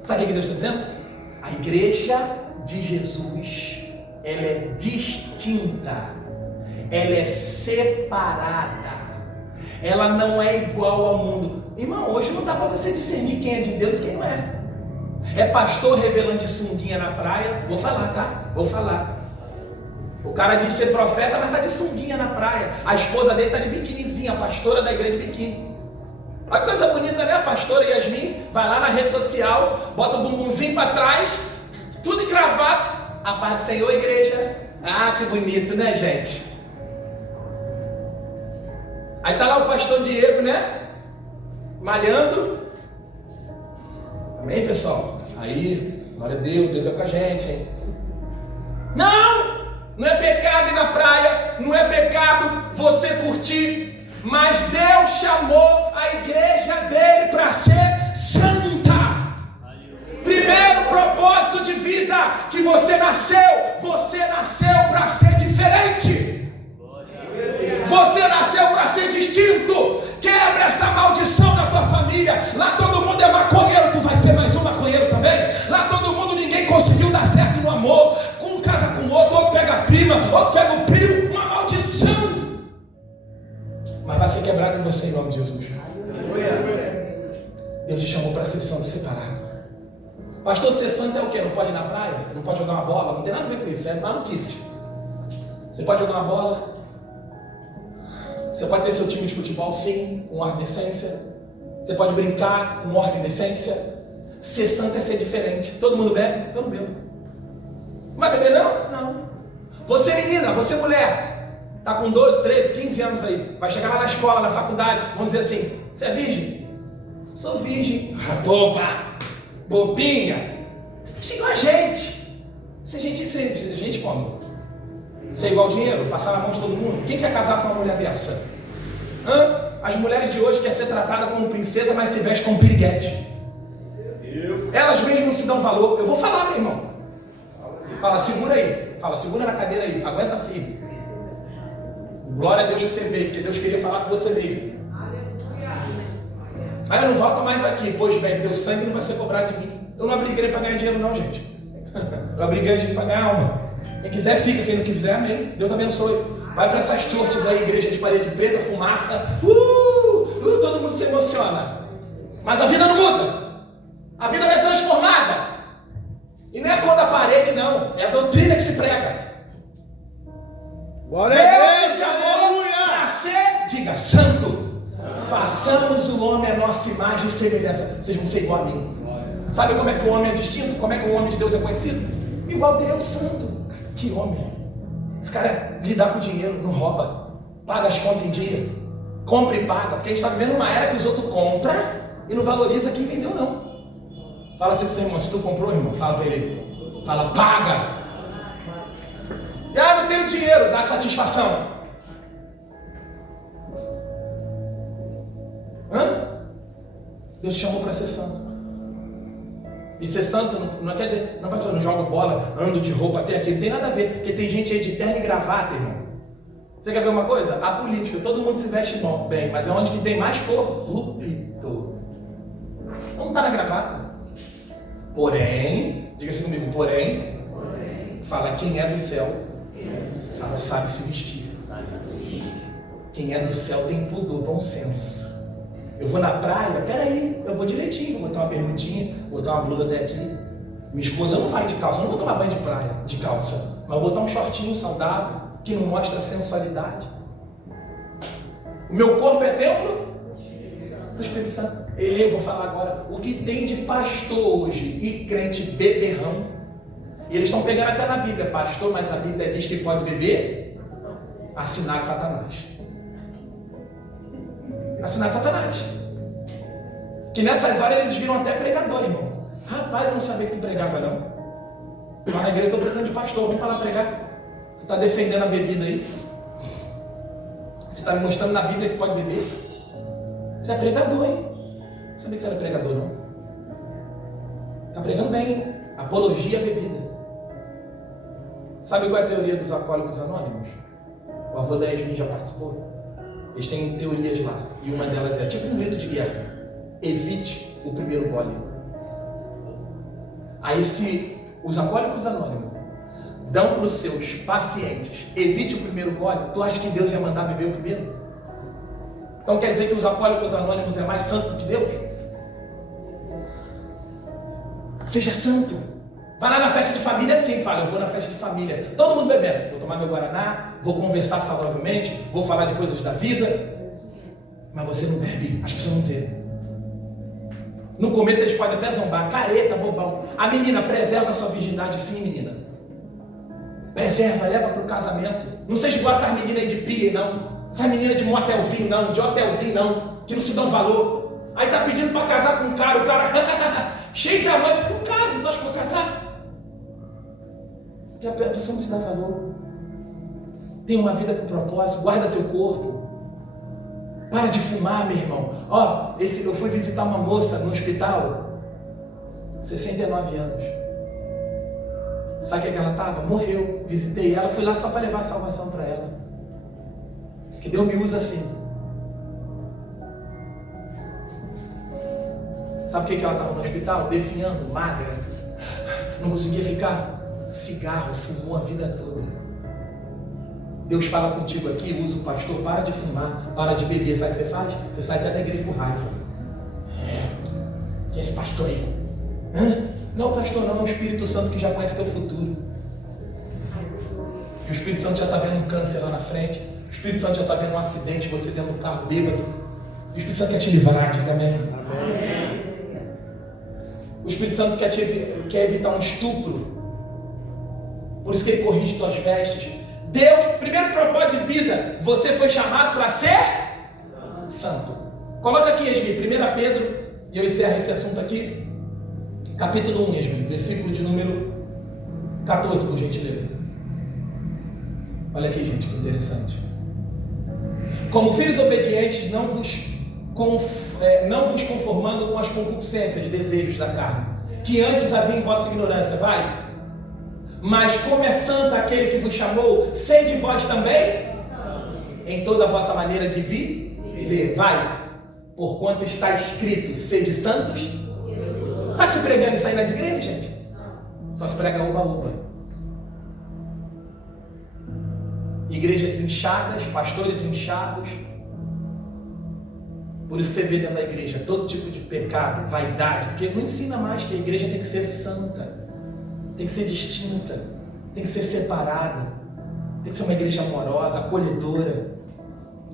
Sabe o que Deus está dizendo? A igreja de Jesus, ela é distinta, ela é separada, ela não é igual ao mundo. Irmão, hoje não dá para você discernir quem é de Deus e quem não é. É pastor revelando de sunguinha na praia, vou falar, tá? Vou falar. O cara diz ser profeta, mas está de sunguinha na praia. A esposa dele está de biquinizinha, a pastora da igreja de biquíni. Olha que coisa bonita, né? A pastora Yasmin vai lá na rede social, bota o bumbumzinho para trás, tudo encravado. A paz do Senhor, igreja. Ah, que bonito, né, gente? Aí tá lá o pastor Diego, né? Malhando. Amém, pessoal? Aí, glória a Deus, Deus é com a gente, hein? Não! Não é pecado ir na praia, não é pecado você curtir, mas Deus chamou a igreja dele para ser santa. Primeiro propósito de vida que você nasceu para ser diferente. Você nasceu para ser distinto. Quebra essa maldição na tua família. Lá todo mundo é maconheiro, tu vai ser mais um maconheiro também. Lá todo mundo, ninguém conseguiu dar certo no amor. Um casa com o outro pega a prima, outro pega o primo. Uma maldição. Mas vai ser quebrado em você em nome de Jesus. Deus te chamou para ser santo, separado. Pastor, ser santo é o quê? Não pode ir na praia? Não pode jogar uma bola? Não tem nada a ver com isso, é maluquice. Você pode jogar uma bola? Você pode ter seu time de futebol, sim, com ordem e decência. Você pode brincar com ordem e decência. Ser santo é ser diferente. Todo mundo bebe? Eu não bebo. Vai beber não? Não. Você menina, você mulher, tá com 12, 13, 15 anos aí, vai chegar lá na escola, na faculdade, vão dizer assim, você é virgem? Sou virgem. Boba, bobinha. Você é igual a gente. Se a gente como? Você é igual ao dinheiro? Passar na mão de todo mundo? Quem quer casar com uma mulher dessa? As mulheres de hoje querem ser tratadas como princesa, mas se vestem como piriguete. Elas mesmas não se dão valor. Eu vou falar, meu irmão. Fala, segura aí. Fala, segura na cadeira aí. Aguenta firme. Glória a Deus que você veio, porque Deus queria falar com você mesmo. Aí eu não volto mais aqui. Pois bem, teu sangue não vai ser cobrado de mim. Eu não abri igreja para ganhar dinheiro não, gente. Eu abri igreja para ganhar alma. Quem quiser fica, quem não quiser, amém. Deus abençoe. Vai para essas churches aí, igreja de parede preta, fumaça. Todo mundo se emociona. Mas a vida não muda. A vida não é transformada. E não é a cor da parede, não. É a doutrina que se prega. Deus te chamou para ser, diga, santo. Façamos o homem a nossa imagem e semelhança. Vocês vão ser igual a mim. Sabe como é que o homem é distinto? Como é que o homem de Deus é conhecido? Igual a Deus santo. Que homem. Esse cara lida com dinheiro, não rouba. Paga as contas em dia. Compra e paga. Porque a gente está vivendo uma era que os outros compram e não valoriza quem vendeu, não. Fala assim pro seu irmão, se tu comprou, irmão, fala para ele. Fala, paga. Não tenho dinheiro, dá satisfação. Deus te chamou para ser santo. E ser santo não quer dizer, não, pastor, não jogo bola, ando de roupa até aqui, não tem nada a ver, porque tem gente aí de terno e gravata, irmão. Você quer ver uma coisa? A política, todo mundo se veste bem, mas é onde que tem mais corrupto. Não está na gravata. Porém, diga assim comigo, porém, fala quem é do céu, fala sabe se vestir. Quem é do céu tem pudor, bom senso. Eu vou na praia, peraí, eu vou direitinho, vou botar uma bermudinha, vou botar uma blusa até aqui. Minha esposa não vai de calça, eu não vou tomar banho de praia de calça, mas vou botar um shortinho saudável, que não mostra sensualidade. O meu corpo é templo do Espírito Santo. Eu vou falar agora, o que tem de pastor hoje e crente beberrão, e eles estão pegando até na Bíblia, pastor, mas a Bíblia diz que pode beber, assinar de Satanás. Assinar de Satanás. Que nessas horas eles viram até pregador, irmão. Rapaz, eu não sabia que tu pregava, não. Lá na igreja eu estou precisando de pastor, vem para lá pregar. Você está defendendo a bebida aí? Você está me mostrando na Bíblia que pode beber? Você é pregador, hein? Não sabia que você era pregador, não. Está pregando bem, hein? Apologia à bebida. Sabe qual é a teoria dos alcoólicos anônimos? O avô da Yasmin já participou. Eles têm teorias lá, e uma delas é tipo um grito de guerra: evite o primeiro gole. Aí se os alcoólicos anônimos dão para os seus pacientes, evite o primeiro gole, tu acha que Deus ia mandar beber o primeiro? Então quer dizer que os alcoólicos anônimos é mais santo do que Deus? Seja santo. Vai lá na festa de família assim, fala, eu vou na festa de família, todo mundo bebendo, vou tomar meu Guaraná, vou conversar saudavelmente, vou falar de coisas da vida, mas você não bebe, as pessoas vão dizer. No começo eles podem até zombar, careta, bobão. A menina, preserva a sua virgindade sim, menina. Preserva, leva para o casamento. Não seja igual essas meninas aí de pia, não. Essas meninas de motelzinho, não, de hotelzinho, não, que não se dão valor. Aí tá pedindo para casar com um cara, o cara cheio de amante, não casa, tu acha que eu vou casar? Porque a pessoa não se dá valor. Tem uma vida com propósito, guarda teu corpo. Para de fumar, meu irmão. Eu fui visitar uma moça no hospital, 69 anos. Sabe o que ela estava? Morreu. Visitei ela, fui lá só para levar a salvação para ela. Que Deus me usa assim. Sabe o que ela estava no hospital? Definhando, magra. Não conseguia ficar. Cigarro, fumou a vida toda. Deus fala contigo aqui, usa o pastor, para de fumar, para de beber. Sabe o que você faz? Você sai até da igreja por raiva. Quem é esse pastor aí? Não, pastor não, é o Espírito Santo que já conhece teu futuro. E o Espírito Santo já está vendo um câncer lá na frente. O Espírito Santo já está vendo um acidente, você dentro do carro bêbado. O Espírito Santo quer te livrar, diga amém. O Espírito Santo quer evitar um estupro. Por isso que ele corrige tuas vestes. Deus, primeiro propósito de vida, você foi chamado para ser santo. Coloca aqui, Yasmin, 1 Pedro, e eu encerro esse assunto aqui. Capítulo 1, Yasmin, versículo de número 14, por gentileza. Olha aqui, gente, que interessante. Como filhos obedientes, não vos conformando com as concupiscências, desejos da carne, que antes havia em vossa ignorância. Vai. Mas como é santo aquele que vos chamou, sede vós também em toda a vossa maneira de viver. Vai. Porquanto está escrito, sede santos. Está se pregando isso aí nas igrejas, gente? Só se prega uba-uba. Igrejas inchadas, pastores inchados. Por isso que você vê dentro da igreja todo tipo de pecado, vaidade, porque não ensina mais que a igreja tem que ser santa, tem que ser distinta, tem que ser separada, tem que ser uma igreja amorosa, acolhedora.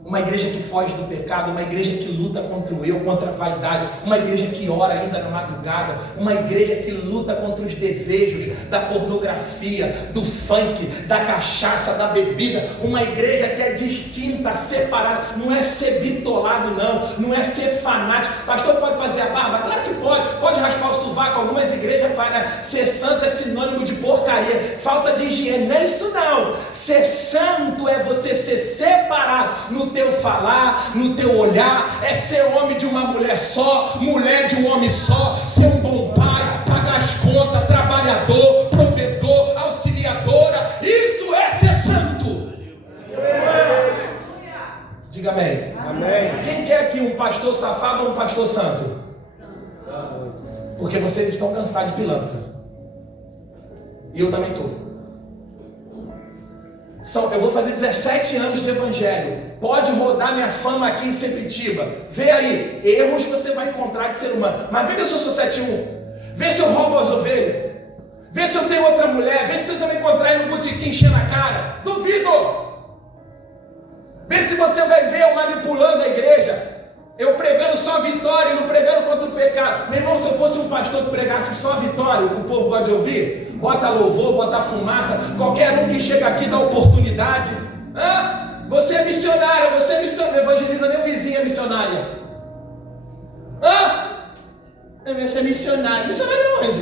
Uma igreja que foge do pecado, uma igreja que luta contra o eu, contra a vaidade, uma igreja que ora ainda na madrugada, uma igreja que luta contra os desejos da pornografia, do funk, da cachaça, da bebida, uma igreja que é distinta, separada, não é ser bitolado não é ser fanático. Pastor, pode fazer a barba? Claro que pode raspar o sovaco, algumas igrejas fazem, né? Ser santo é sinônimo de porcaria, falta de higiene, não é isso não. Ser santo é você ser separado no teu falar, no teu olhar, é ser homem de uma mulher só, mulher de um homem só, ser um bom pai, pagar as contas, trabalhador, provedor, auxiliadora, isso é ser santo. Diga amém. Amém. Quem quer aqui um pastor safado ou um pastor santo? Porque vocês estão cansados de pilantra. E eu também estou. Eu vou fazer 17 anos de evangelho. Pode rodar minha fama aqui em Sepitiba. Vê aí, erros você vai encontrar de ser humano. Mas vê se eu sou 7-1. Vê se eu roubo as ovelhas. Vê se eu tenho outra mulher. Vê se você vai encontrar aí no botequim enchendo a cara. Duvido. Vê se você vai ver eu manipulando a igreja. Eu pregando só vitória e não pregando contra o pecado. Meu irmão, se eu fosse um pastor que pregasse só vitória, o que o povo gosta de ouvir, bota louvor, bota fumaça, qualquer um que chega aqui dá oportunidade. Você é missionária, você é missionária, não evangeliza nem o vizinho é missionária. Você é missionária. Missionária onde?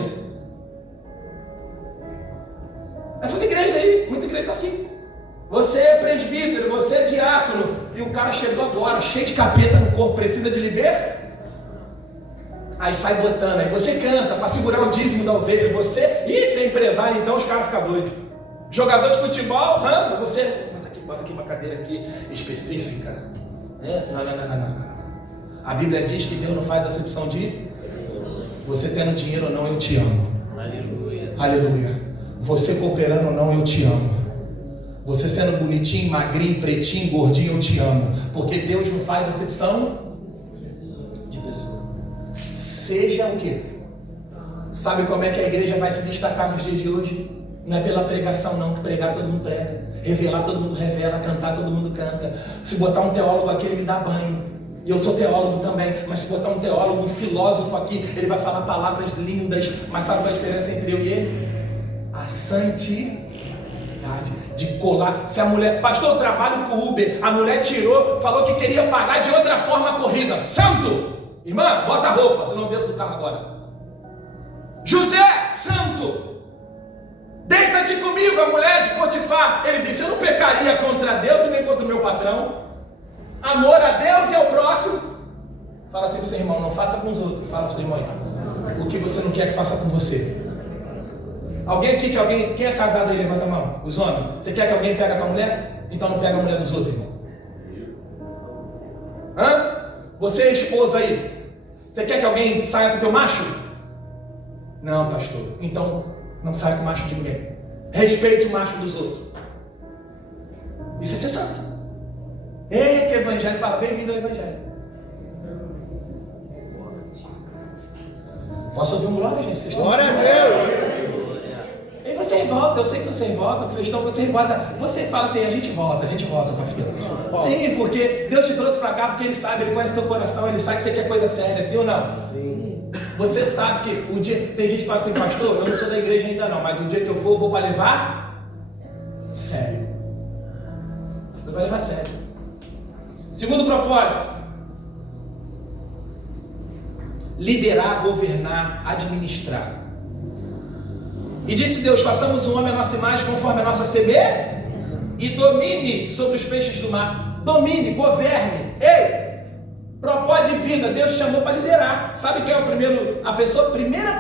Essas igrejas aí, muita igreja está assim. Você é presbítero, você é diácono, e o cara chegou agora, cheio de capeta no corpo, precisa de libertação. Aí sai botando, aí você canta para segurar o dízimo da ovelha, você é empresário, então os caras ficam doidos. Jogador de futebol, você, bota aqui uma cadeira aqui específica. Não. A Bíblia diz que Deus não faz acepção de você tendo dinheiro ou não, eu te amo. Aleluia. Aleluia. Você cooperando ou não, eu te amo. Você sendo bonitinho, magrinho, pretinho, gordinho, eu te amo. Porque Deus não faz acepção de pessoa. Seja o quê? Sabe como é que a igreja vai se destacar nos dias de hoje? Não é pela pregação não, que pregar todo mundo prega, revelar todo mundo revela, cantar todo mundo canta. Se botar um teólogo aqui, ele me dá banho. E eu sou teólogo também, mas se botar um teólogo, um filósofo aqui, ele vai falar palavras lindas. Mas sabe qual é a diferença entre eu e ele? A santidade. De colar, se a mulher, pastor, eu trabalho com Uber, a mulher tirou, falou que queria pagar de outra forma a corrida, santo, irmã, bota a roupa, senão eu desço do carro agora. José, santo, deita-te comigo, a mulher de Potifar, ele disse, eu não pecaria contra Deus e nem contra o meu patrão, amor a Deus e ao próximo. Fala assim pro seu irmão, não faça com os outros, fala pro seu irmão, o que você não quer que faça com você. Alguém aqui, quem é casado aí, levanta a mão. Os homens, você quer que alguém pegue a tua mulher? Então não pega a mulher dos outros, irmão. Você é esposa aí, você quer que alguém saia com o teu macho? Não, pastor, então não saia com o macho de ninguém. Respeite o macho dos outros. Isso é ser santo. Ei, que evangelho, fala, bem-vindo ao evangelho. Posso ouvir um glória, gente? Vocês estão glória a Deus. E você volta, eu sei que você volta, que você volta, você fala assim, a gente volta, pastor. Sim, porque Deus te trouxe para cá, porque Ele sabe, Ele conhece teu coração, Ele sabe que você quer coisa séria, sim ou não? Sim. Você sabe que o dia, tem gente que fala assim, pastor, eu não sou da igreja ainda não, mas o dia que eu for, eu vou para levar sério. Eu vou levar sério. Segundo propósito, liderar, governar, administrar. E disse Deus, façamos um homem à nossa imagem conforme a nossa semelhança e domine sobre os peixes do mar. Domine, governe. Ei, propósito de vida, Deus chamou para liderar. Sabe quem é a primeira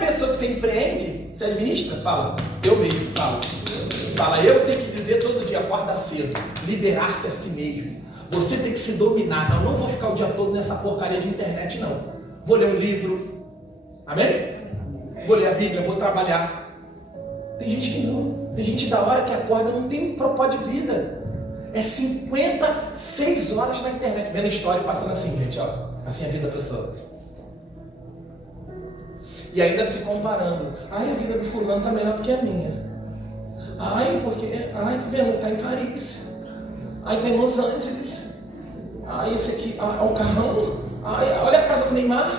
pessoa que você empreende? Você administra? Fala. Eu mesmo, fala, eu tenho que dizer todo dia, acorda cedo. Liderar-se a si mesmo. Você tem que se dominar. Não vou ficar o dia todo nessa porcaria de internet, não. Vou ler um livro. Amém? Vou ler a Bíblia, vou trabalhar. Tem gente que não. Tem gente da hora que acorda, não tem um propósito de vida. É 56 horas na internet, vendo história e passando assim, gente, ó. Assim é a vida da pessoa. E ainda se comparando. Ai, a vida do fulano tá melhor do que a minha. Ai, tá vendo? Tá em Paris. Ai, tá em Los Angeles. Ai, esse aqui, o carrão. Ai, olha a casa do Neymar.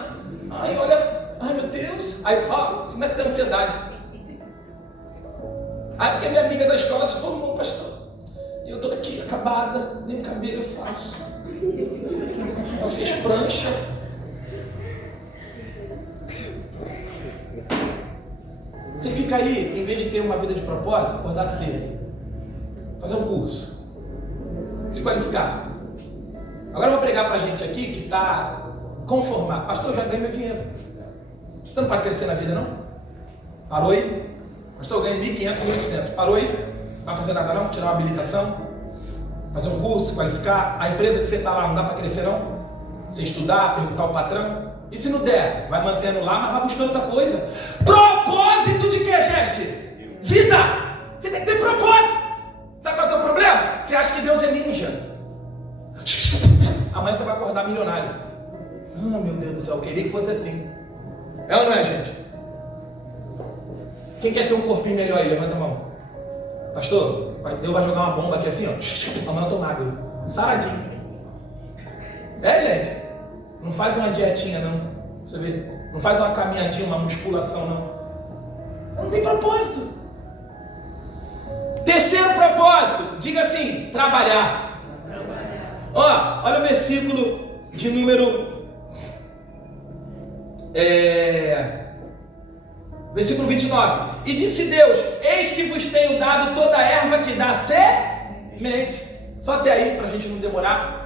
Ai, olha, ai meu Deus. Aí, você começa a ter ansiedade. Ai, porque minha amiga da escola se formou, pastor. E eu tô aqui acabada, nem cabelo eu faço. Ela fez prancha. Você fica aí, em vez de ter uma vida de propósito, acordar cedo, fazer um curso, se qualificar. Agora eu vou pregar pra gente aqui que está conformado. Pastor, eu já ganhei meu dinheiro. Você não pode crescer na vida, não? Parou aí? Pastor, eu ganhei 1.500, 1.800. Parou aí? Não vai fazer nada não? Tirar uma habilitação? Fazer um curso, se qualificar? A empresa que você está lá não dá para crescer não? Você estudar, perguntar ao patrão? E se não der? Vai mantendo lá, mas vai buscando outra coisa. Propósito de quê, gente? Vida! Você tem que ter propósito! Sabe qual é o teu problema? Você acha que Deus é ninja. Amanhã você vai acordar milionário. Meu Deus do céu, eu queria que fosse assim. É ou não é, gente? Quem quer ter um corpinho melhor aí? Levanta a mão. Pastor, Deus vai jogar uma bomba aqui assim, ó. Amanhã eu tô magro. Saradinho. É, gente? Não faz uma dietinha, não. Você vê? Não faz uma caminhadinha, uma musculação, não. Não tem propósito. Terceiro propósito, diga assim, trabalhar. Ó, olha o versículo de número versículo 29. E disse Deus: eis que vos tenho dado toda a erva que dá semente. Só até aí, para a gente não demorar.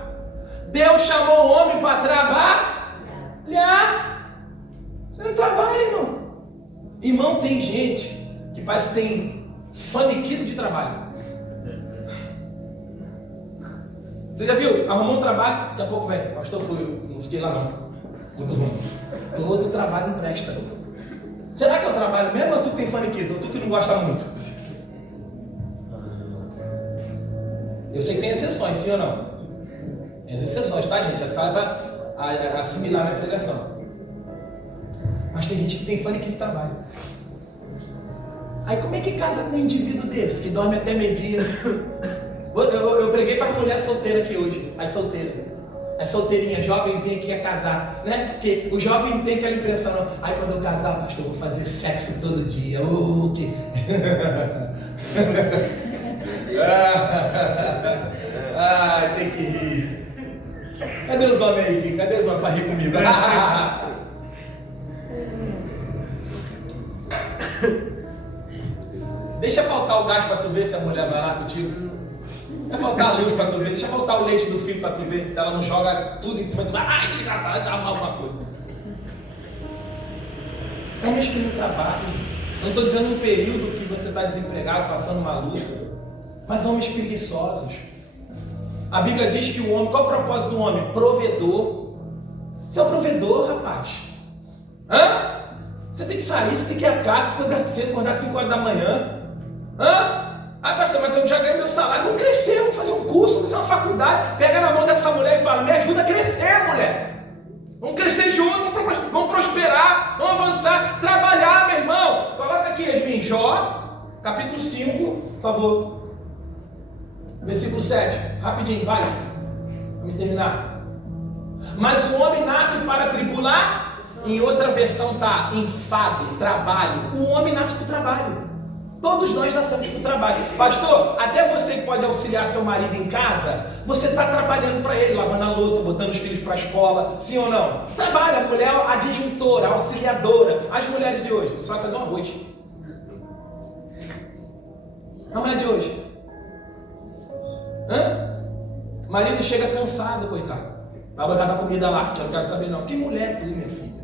Deus chamou o homem para trabalhar. Você não trabalha, irmão. Irmão, tem gente que parece que tem faniquito de trabalho. Você já viu? Arrumou um trabalho, daqui a pouco vem. Pastor, não fiquei lá não. Muito ruim. Todo trabalho não presta. Será que é o trabalho mesmo ou tu que tem faniquito? Ou tu que não gosta muito? Eu sei que tem exceções, sim ou não? Tem as exceções, tá, gente? Saiba assimilar a minha pregação. Mas tem gente que tem faniquito de trabalho. Aí como é que casa com um indivíduo desse, que dorme até meio-dia? Eu preguei para as mulheres solteiras aqui hoje, as solteirinhas, jovenzinha que ia casar, né? Porque o jovem tem aquela impressão, não. Aí quando eu casar, pastor, eu vou fazer sexo todo dia. Que... tem que rir. Cadê os homens aí? Cadê os homens para rir comigo? Deixa faltar o gás para tu ver se a mulher vai lá contigo. Deixa faltar a luz para tu ver, deixa faltar o leite do filho para tu ver, se ela não joga tudo em cima de tu. Ai, desgraçado, dá mal alguma coisa. Homens que não trabalham. Não estou dizendo um período que você está desempregado, passando uma luta, mas homens preguiçosos. A Bíblia diz que o homem, qual é o propósito do homem? Provedor. Você é o provedor, rapaz. Você tem que sair, você tem que ir a casa, se acordar cedo, acordar às 5 horas da manhã. Pastor, mas eu já ganhei meu salário. Vamos crescer, vamos fazer um curso, vamos fazer uma faculdade. Pega na mão dessa mulher e fala: me ajuda a crescer, mulher. Vamos crescer juntos, vamos prosperar, vamos avançar, trabalhar, meu irmão. Coloca aqui, Yasmin, Jó, capítulo 5, por favor. Versículo 7, rapidinho, vai. Vamos terminar. Mas o homem nasce para tribular. Em outra versão está enfado, trabalho. O homem nasce para o trabalho. Todos nós nascemos para o trabalho. Pastor, até você que pode auxiliar seu marido em casa, você está trabalhando para ele, lavando a louça, botando os filhos para a escola, sim ou não? Trabalha, a mulher adjuntora, auxiliadora. As mulheres de hoje, você vai fazer um arroz. A mulher de hoje. O marido chega cansado, coitado. Vai botar a comida lá, que eu não quero saber não. Que mulher é tu, minha filha?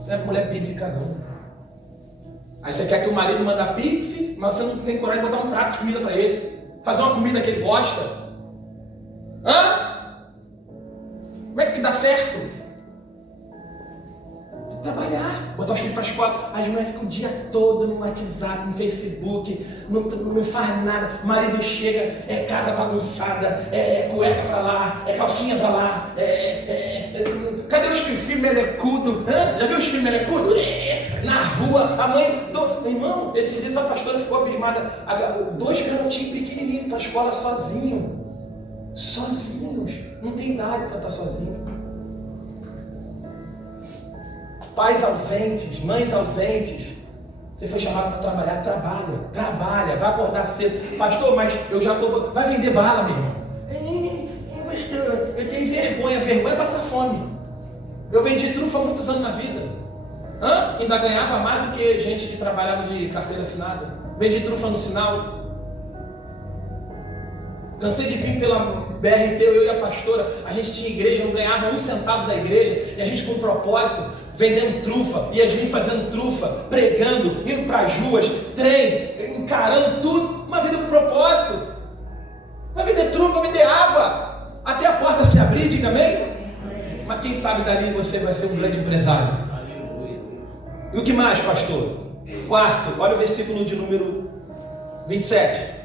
Você não é mulher bíblica não. Aí você quer que o marido manda pizza, mas você não tem coragem de botar um prato de comida para ele. Fazer uma comida que ele gosta. Como é que dá certo? Trabalhar, botar os filhos para a escola. As mulheres ficam o dia todo no WhatsApp, no Facebook, não faz nada. O marido chega, é casa bagunçada, é cueca para lá, é calcinha para lá. Cadê os filhos melecudos? Já viu os filhos melecudos? Na rua, a mãe do... Irmão, esses dias a pastora ficou abismada. 2 garotinhos pequenininhos para a escola sozinho. Sozinhos. Não tem idade para estar sozinho. Pais ausentes, mães ausentes. Você foi chamado para trabalhar, trabalha, vai acordar cedo. Pastor, mas eu já estou... Vai vender bala, meu irmão. Pastor, eu tenho vergonha é passar fome. Eu vendi trufa há muitos anos na vida. Ainda ganhava mais do que gente que trabalhava de carteira assinada. Vendi trufa no sinal. Cansei de vir pela BRT, eu e a pastora. A gente tinha igreja, não ganhava um centavo da igreja. E a gente com um propósito, vendendo trufa. Yasmin fazendo trufa, pregando, indo para as ruas, trem, encarando tudo. Uma vida com propósito. Vai vender trufa, vai vender água. Até a porta se abrir, diga amém? Mas quem sabe dali você vai ser um grande empresário. E o que mais, pastor? Quarto, olha o versículo de número 27.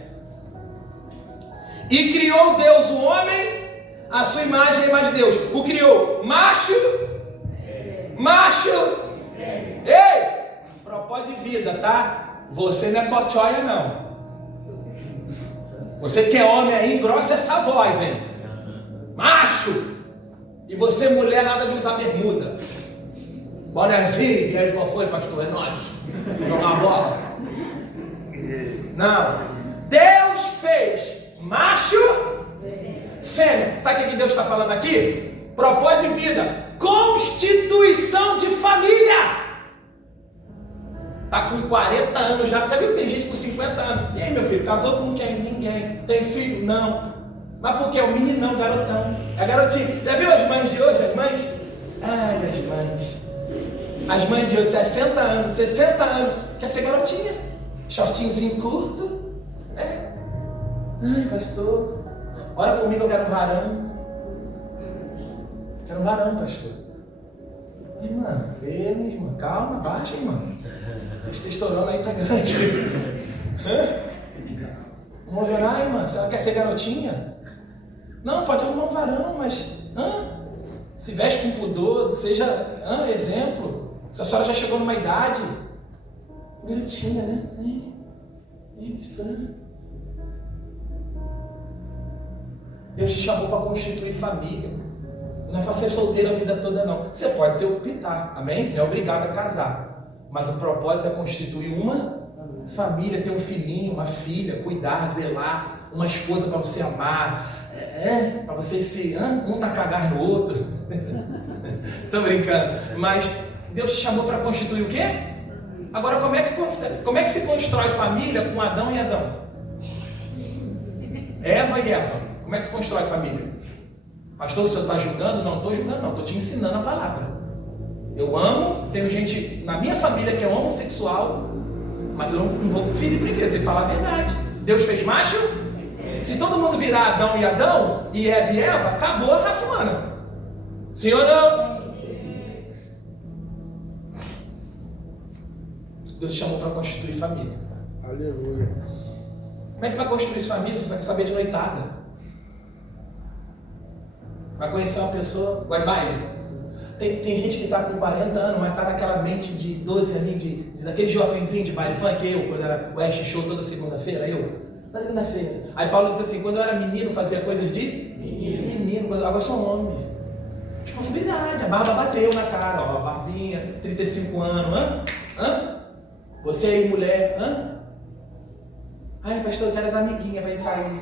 E criou Deus o homem, a sua imagem e a imagem de Deus. O criou macho. Ei, propósito de vida, tá? Você não é cochoia, não. Você que é homem aí, engrossa essa voz, hein? Macho. E você, mulher, nada de usar bermuda. Bonezinho, e aí qual foi, pastor? É nós. Jogar a bola. Não. Deus fez macho, fêmea. Sabe o que Deus está falando aqui? Propósito de vida. Constituição de família. Está com 40 anos já. Já viu que tem gente com 50 anos? E aí, meu filho, casou com quem? Ninguém. Tem filho? Não. Mas por quê? É um meninão, garotão. É garotinho. Já viu as mães de hoje? As mães? Ai, as mães. As mães de hoje, 60 anos, 60 anos. Quer ser garotinha? Shortinhozinho curto. Ai, pastor. Ora comigo, eu quero um varão. Quero um varão, pastor. Irmã, minha irmã. Calma, baixa, irmã. Testosterona aí tá grande. Vamos ver, irmã, se ela quer ser garotinha? Não, pode arrumar um varão, mas se veste com pudor, seja exemplo. Se a senhora já chegou numa idade, garotinha, né? Deus te chamou para constituir família. Não é para ser solteiro a vida toda, não. Você pode ter optar, amém? Não é obrigado a casar. Mas o propósito é constituir uma família, ter um filhinho, uma filha, cuidar, zelar, uma esposa para você amar. Para vocês se um tá cagar no outro. Tô brincando. Mas Deus te chamou para constituir o quê? Agora, como é que se constrói família com Adão e Adão? Eva e Eva. Como é que se constrói família? Pastor, o senhor está julgando? Não estou julgando, não. Estou te ensinando a palavra. Eu amo, tenho gente na minha família que é homossexual, mas eu não vou ferir primeiro, tenho que falar a verdade. Deus fez macho? Se todo mundo virar Adão e Eva e Eva, acabou a raça humana. Sim ou não? Deus te chamou para constituir família. Aleluia. Como é que vai construir família se você quer saber de noitada? Vai conhecer uma pessoa, vai baile. Tem gente que está com 40 anos, mas está naquela mente de 12 anos, daquele jovenzinho de baile funk, quando era o Ash Show toda segunda-feira, na segunda-feira. Aí Paulo diz assim, quando eu era menino fazia coisas de menino, agora sou homem. Responsabilidade, a barba bateu na cara, ó, a barbinha, 35 anos, Você aí, mulher, Ai, pastor, eu quero as amiguinhas pra gente sair.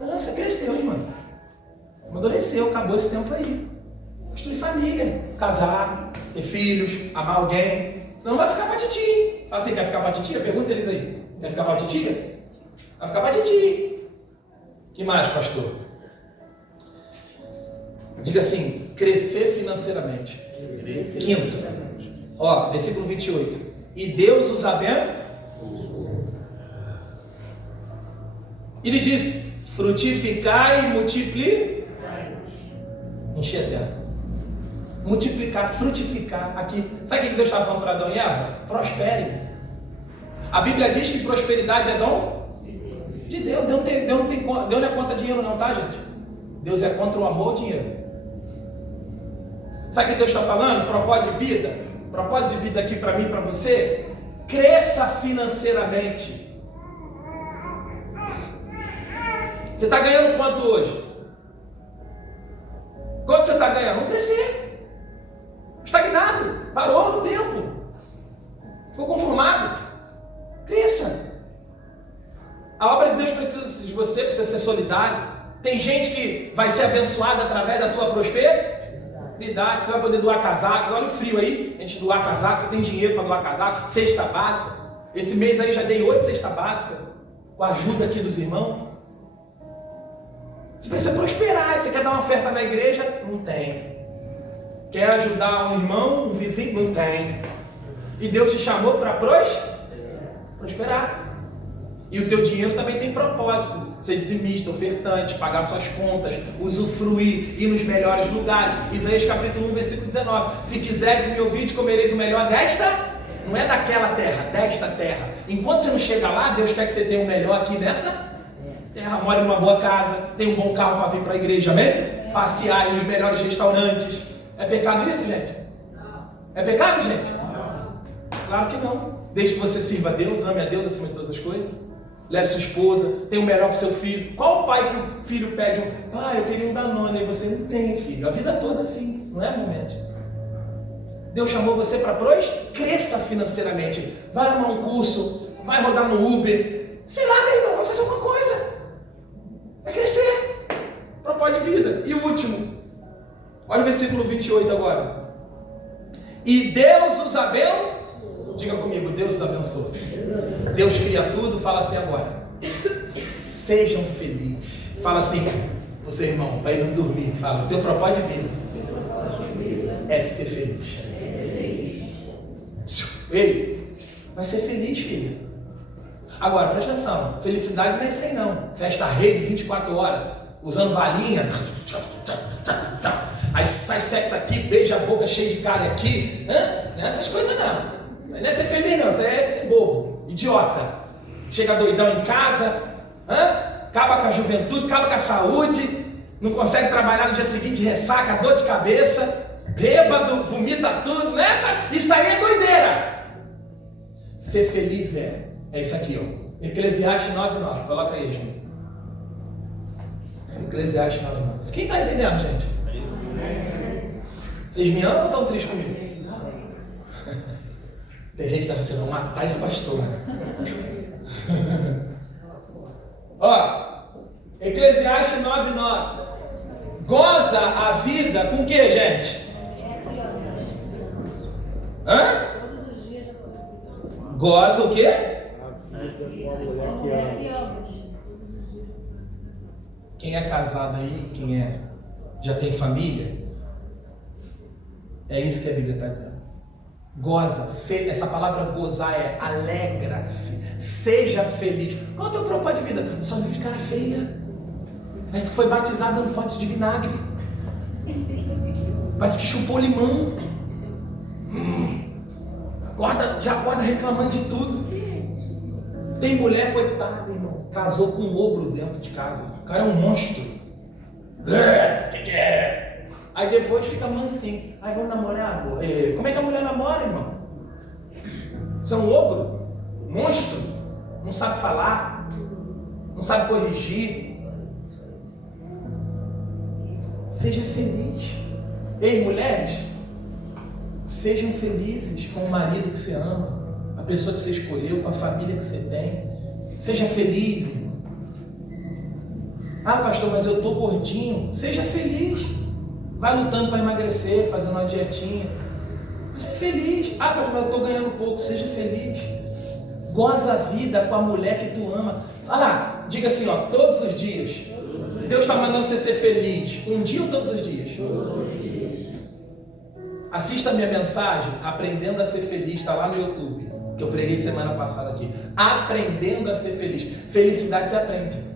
Você cresceu, irmão. Amadureceu, acabou esse tempo aí. Construir família, casar, ter filhos, amar alguém. Senão vai ficar pra titia. Fala assim, quer ficar pra titia? Pergunta eles aí. Quer ficar pra titia? Vai ficar pra titia. Que mais, pastor? Diga assim, crescer financeiramente. Quinto. Ó, versículo 28. E Deus os abençoou. Ele diz, frutificar e multiplicar. Encher a terra. Multiplicar, frutificar aqui. Sabe o que Deus estava falando para Adão e Eva? Prospere. A Bíblia diz que prosperidade é dom de Deus. Deus não é contra dinheiro não, tá, gente? Deus é contra o amor ao dinheiro. Sabe o que Deus está falando? Propósito de vida. Propósito de vida aqui para mim e para você. Cresça financeiramente. Você está ganhando quanto hoje? Quanto você está ganhando? Vamos crescer. Estagnado, parou no tempo, ficou conformado. Cresça. A obra de Deus precisa de você, precisa ser solidário. Tem gente que vai ser abençoada através da tua prosperidade. Você vai poder doar casacos. Olha o frio aí, a gente doar casacos. Você tem dinheiro para doar casaco, cesta básica. Esse mês aí já dei 8 cestas básicas, com a ajuda aqui dos irmãos. Você precisa prosperar. Você quer dar uma oferta na igreja? Não tem. Quer ajudar um irmão, um vizinho? Não tem. E Deus te chamou para prosperar. E o teu dinheiro também tem propósito. Ser dizimista, ofertante, pagar suas contas, usufruir, ir nos melhores lugares. Isaías capítulo 1, versículo 19. Se quiseres me ouvir, comereis o melhor desta, não é daquela terra, desta terra. Enquanto você não chega lá, Deus quer que você tenha o melhor aqui nessa terra. Mora numa boa casa, tem um bom carro para vir para a igreja, amém? Passear nos melhores restaurantes. É pecado isso, gente? É pecado, gente? Claro que não. Desde que você sirva a Deus, ame a Deus acima de todas as coisas. Leve sua esposa, tem o melhor para o seu filho. Qual o pai que o filho pede pai, eu queria um Danone, e você não tem, filho. A vida toda assim, não é momento. Deus chamou você para cresça financeiramente. Vai armar um curso, vai rodar no Uber. Sei lá, meu irmão, vai fazer alguma coisa. Vai crescer. Propósito de vida. E o último. Olha o versículo 28 agora. E Deus os abençoa. Diga comigo, Deus os abençoa. Deus cria tudo, fala assim agora. Sejam felizes. Fala assim, você irmão, para ir não dormir. Fala, o teu propósito de vida é ser feliz. Ei, vai ser feliz, filha. Agora, presta atenção, felicidade não é isso aí não. Festa rave 24 horas, usando balinha. Aí sai sexo aqui, beija a boca cheia de cara aqui. Não é essas coisas não. Não é ser feliz não, isso é ser bobo, idiota. Chega doidão em casa, acaba com a juventude, acaba com a saúde, não consegue trabalhar no dia seguinte, ressaca, dor de cabeça, bêbado, vomita tudo, não é essa? Isso aí é doideira. Ser feliz é isso aqui, ó. Eclesiastes 9:9, coloca aí, gente. Eclesiastes 9:9. Quem está entendendo, gente? Vocês me amam ou estão tristes comigo? Tem gente que está pensando, vão matar esse pastor. Ó, Eclesiastes 9:9. Goza a vida com o que, gente? Goza o quê? Quem é casado aí, quem já tem família, é isso que a Bíblia está dizendo. Goza, essa palavra gozar é alegra-se, seja feliz. Qual é o teu propósito de vida? Só vive de cara feia. Parece que foi batizado num pote de vinagre. Parece que chupou limão. Já acorda reclamando de tudo. Tem mulher, coitada, irmão, casou com um ogro dentro de casa. O cara é um monstro. Que é? Aí depois fica mansinho. Aí vamos namorar, amor. Como é que a mulher namora, irmão? Você é um ogro? Monstro? Não sabe falar? Não sabe corrigir? Seja feliz. Ei, mulheres, sejam felizes com o marido que você ama, a pessoa que você escolheu, com a família que você tem. Seja feliz, irmão. Ah, pastor, mas eu estou gordinho. Seja feliz. Vai lutando para emagrecer, fazendo uma dietinha. Mas seja feliz. Ah, pastor, mas eu estou ganhando pouco. Seja feliz. Goza a vida com a mulher que tu ama. Olha lá, diga assim, ó, todos os dias. Deus está mandando você ser feliz. Um dia ou todos os dias? Assista a minha mensagem, Aprendendo a Ser Feliz, está lá no YouTube, que eu preguei semana passada aqui. Aprendendo a Ser Feliz. Felicidade se aprende.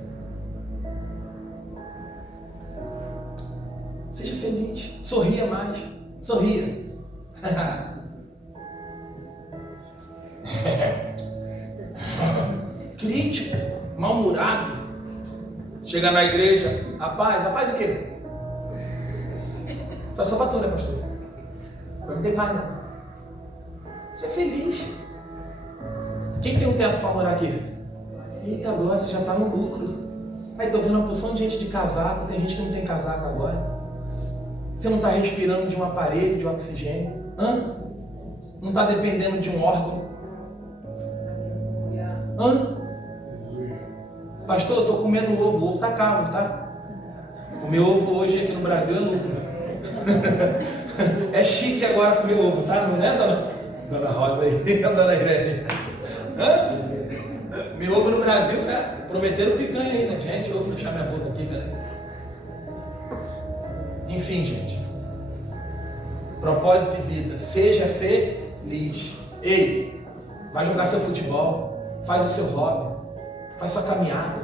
Seja feliz, sorria mais, sorria. Crítico, mal-humorado. Chega na igreja, rapaz o quê? Só sou pastor, né, pastor? Não tem paz, não. Você é feliz. Quem tem um teto para morar aqui? Eita, glória, você já está no lucro. Aí tô vendo uma porção de gente de casaco, tem gente que não tem casaco agora. Você não está respirando de um aparelho, de um oxigênio. Não está dependendo de um órgão. Pastor, eu estou comendo ovo. O ovo está caro, tá? Comer ovo hoje aqui no Brasil é lucro. É chique agora comer ovo, tá? Não é, dona Rosa aí? A dona Irene? Comer ovo no Brasil, né? Prometeram picanha aí, né? Gente, eu vou fechar minha boca aqui, peraí. Enfim, gente. Propósito de vida. Seja feliz. Ei, vai jogar seu futebol. Faz o seu hobby. Faz sua caminhada.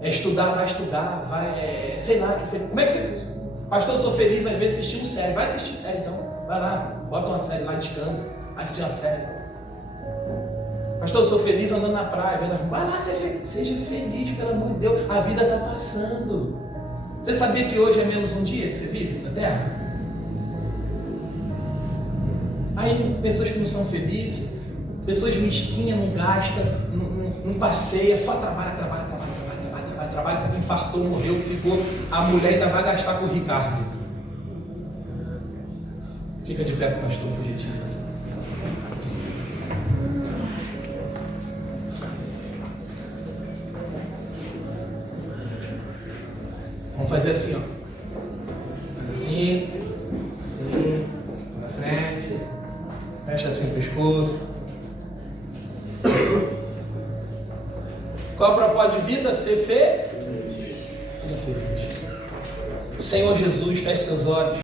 É estudar, vai estudar. Vai, sei lá. Como é que você... Pastor, eu sou feliz às vezes assistindo série. Vai assistir série então. Vai lá. Bota uma série lá, descansa. Vai assistir uma série. Pastor, eu sou feliz andando na praia. Vai lá, seja feliz, pelo amor de Deus. A vida está passando. Você sabia que hoje é menos um dia que você vive na Terra? Aí pessoas que não são felizes, pessoas mesquinhas, não gastam, não passeia, só trabalha, infartou, morreu, ficou, a mulher ainda vai gastar com o Ricardo. Fica de pé para o pastor, por gentileza. Vamos fazer assim, ó. Assim, pra frente. Fecha assim o pescoço. Qual é o propósito de vida? Ser feliz. Senhor Jesus, feche seus olhos.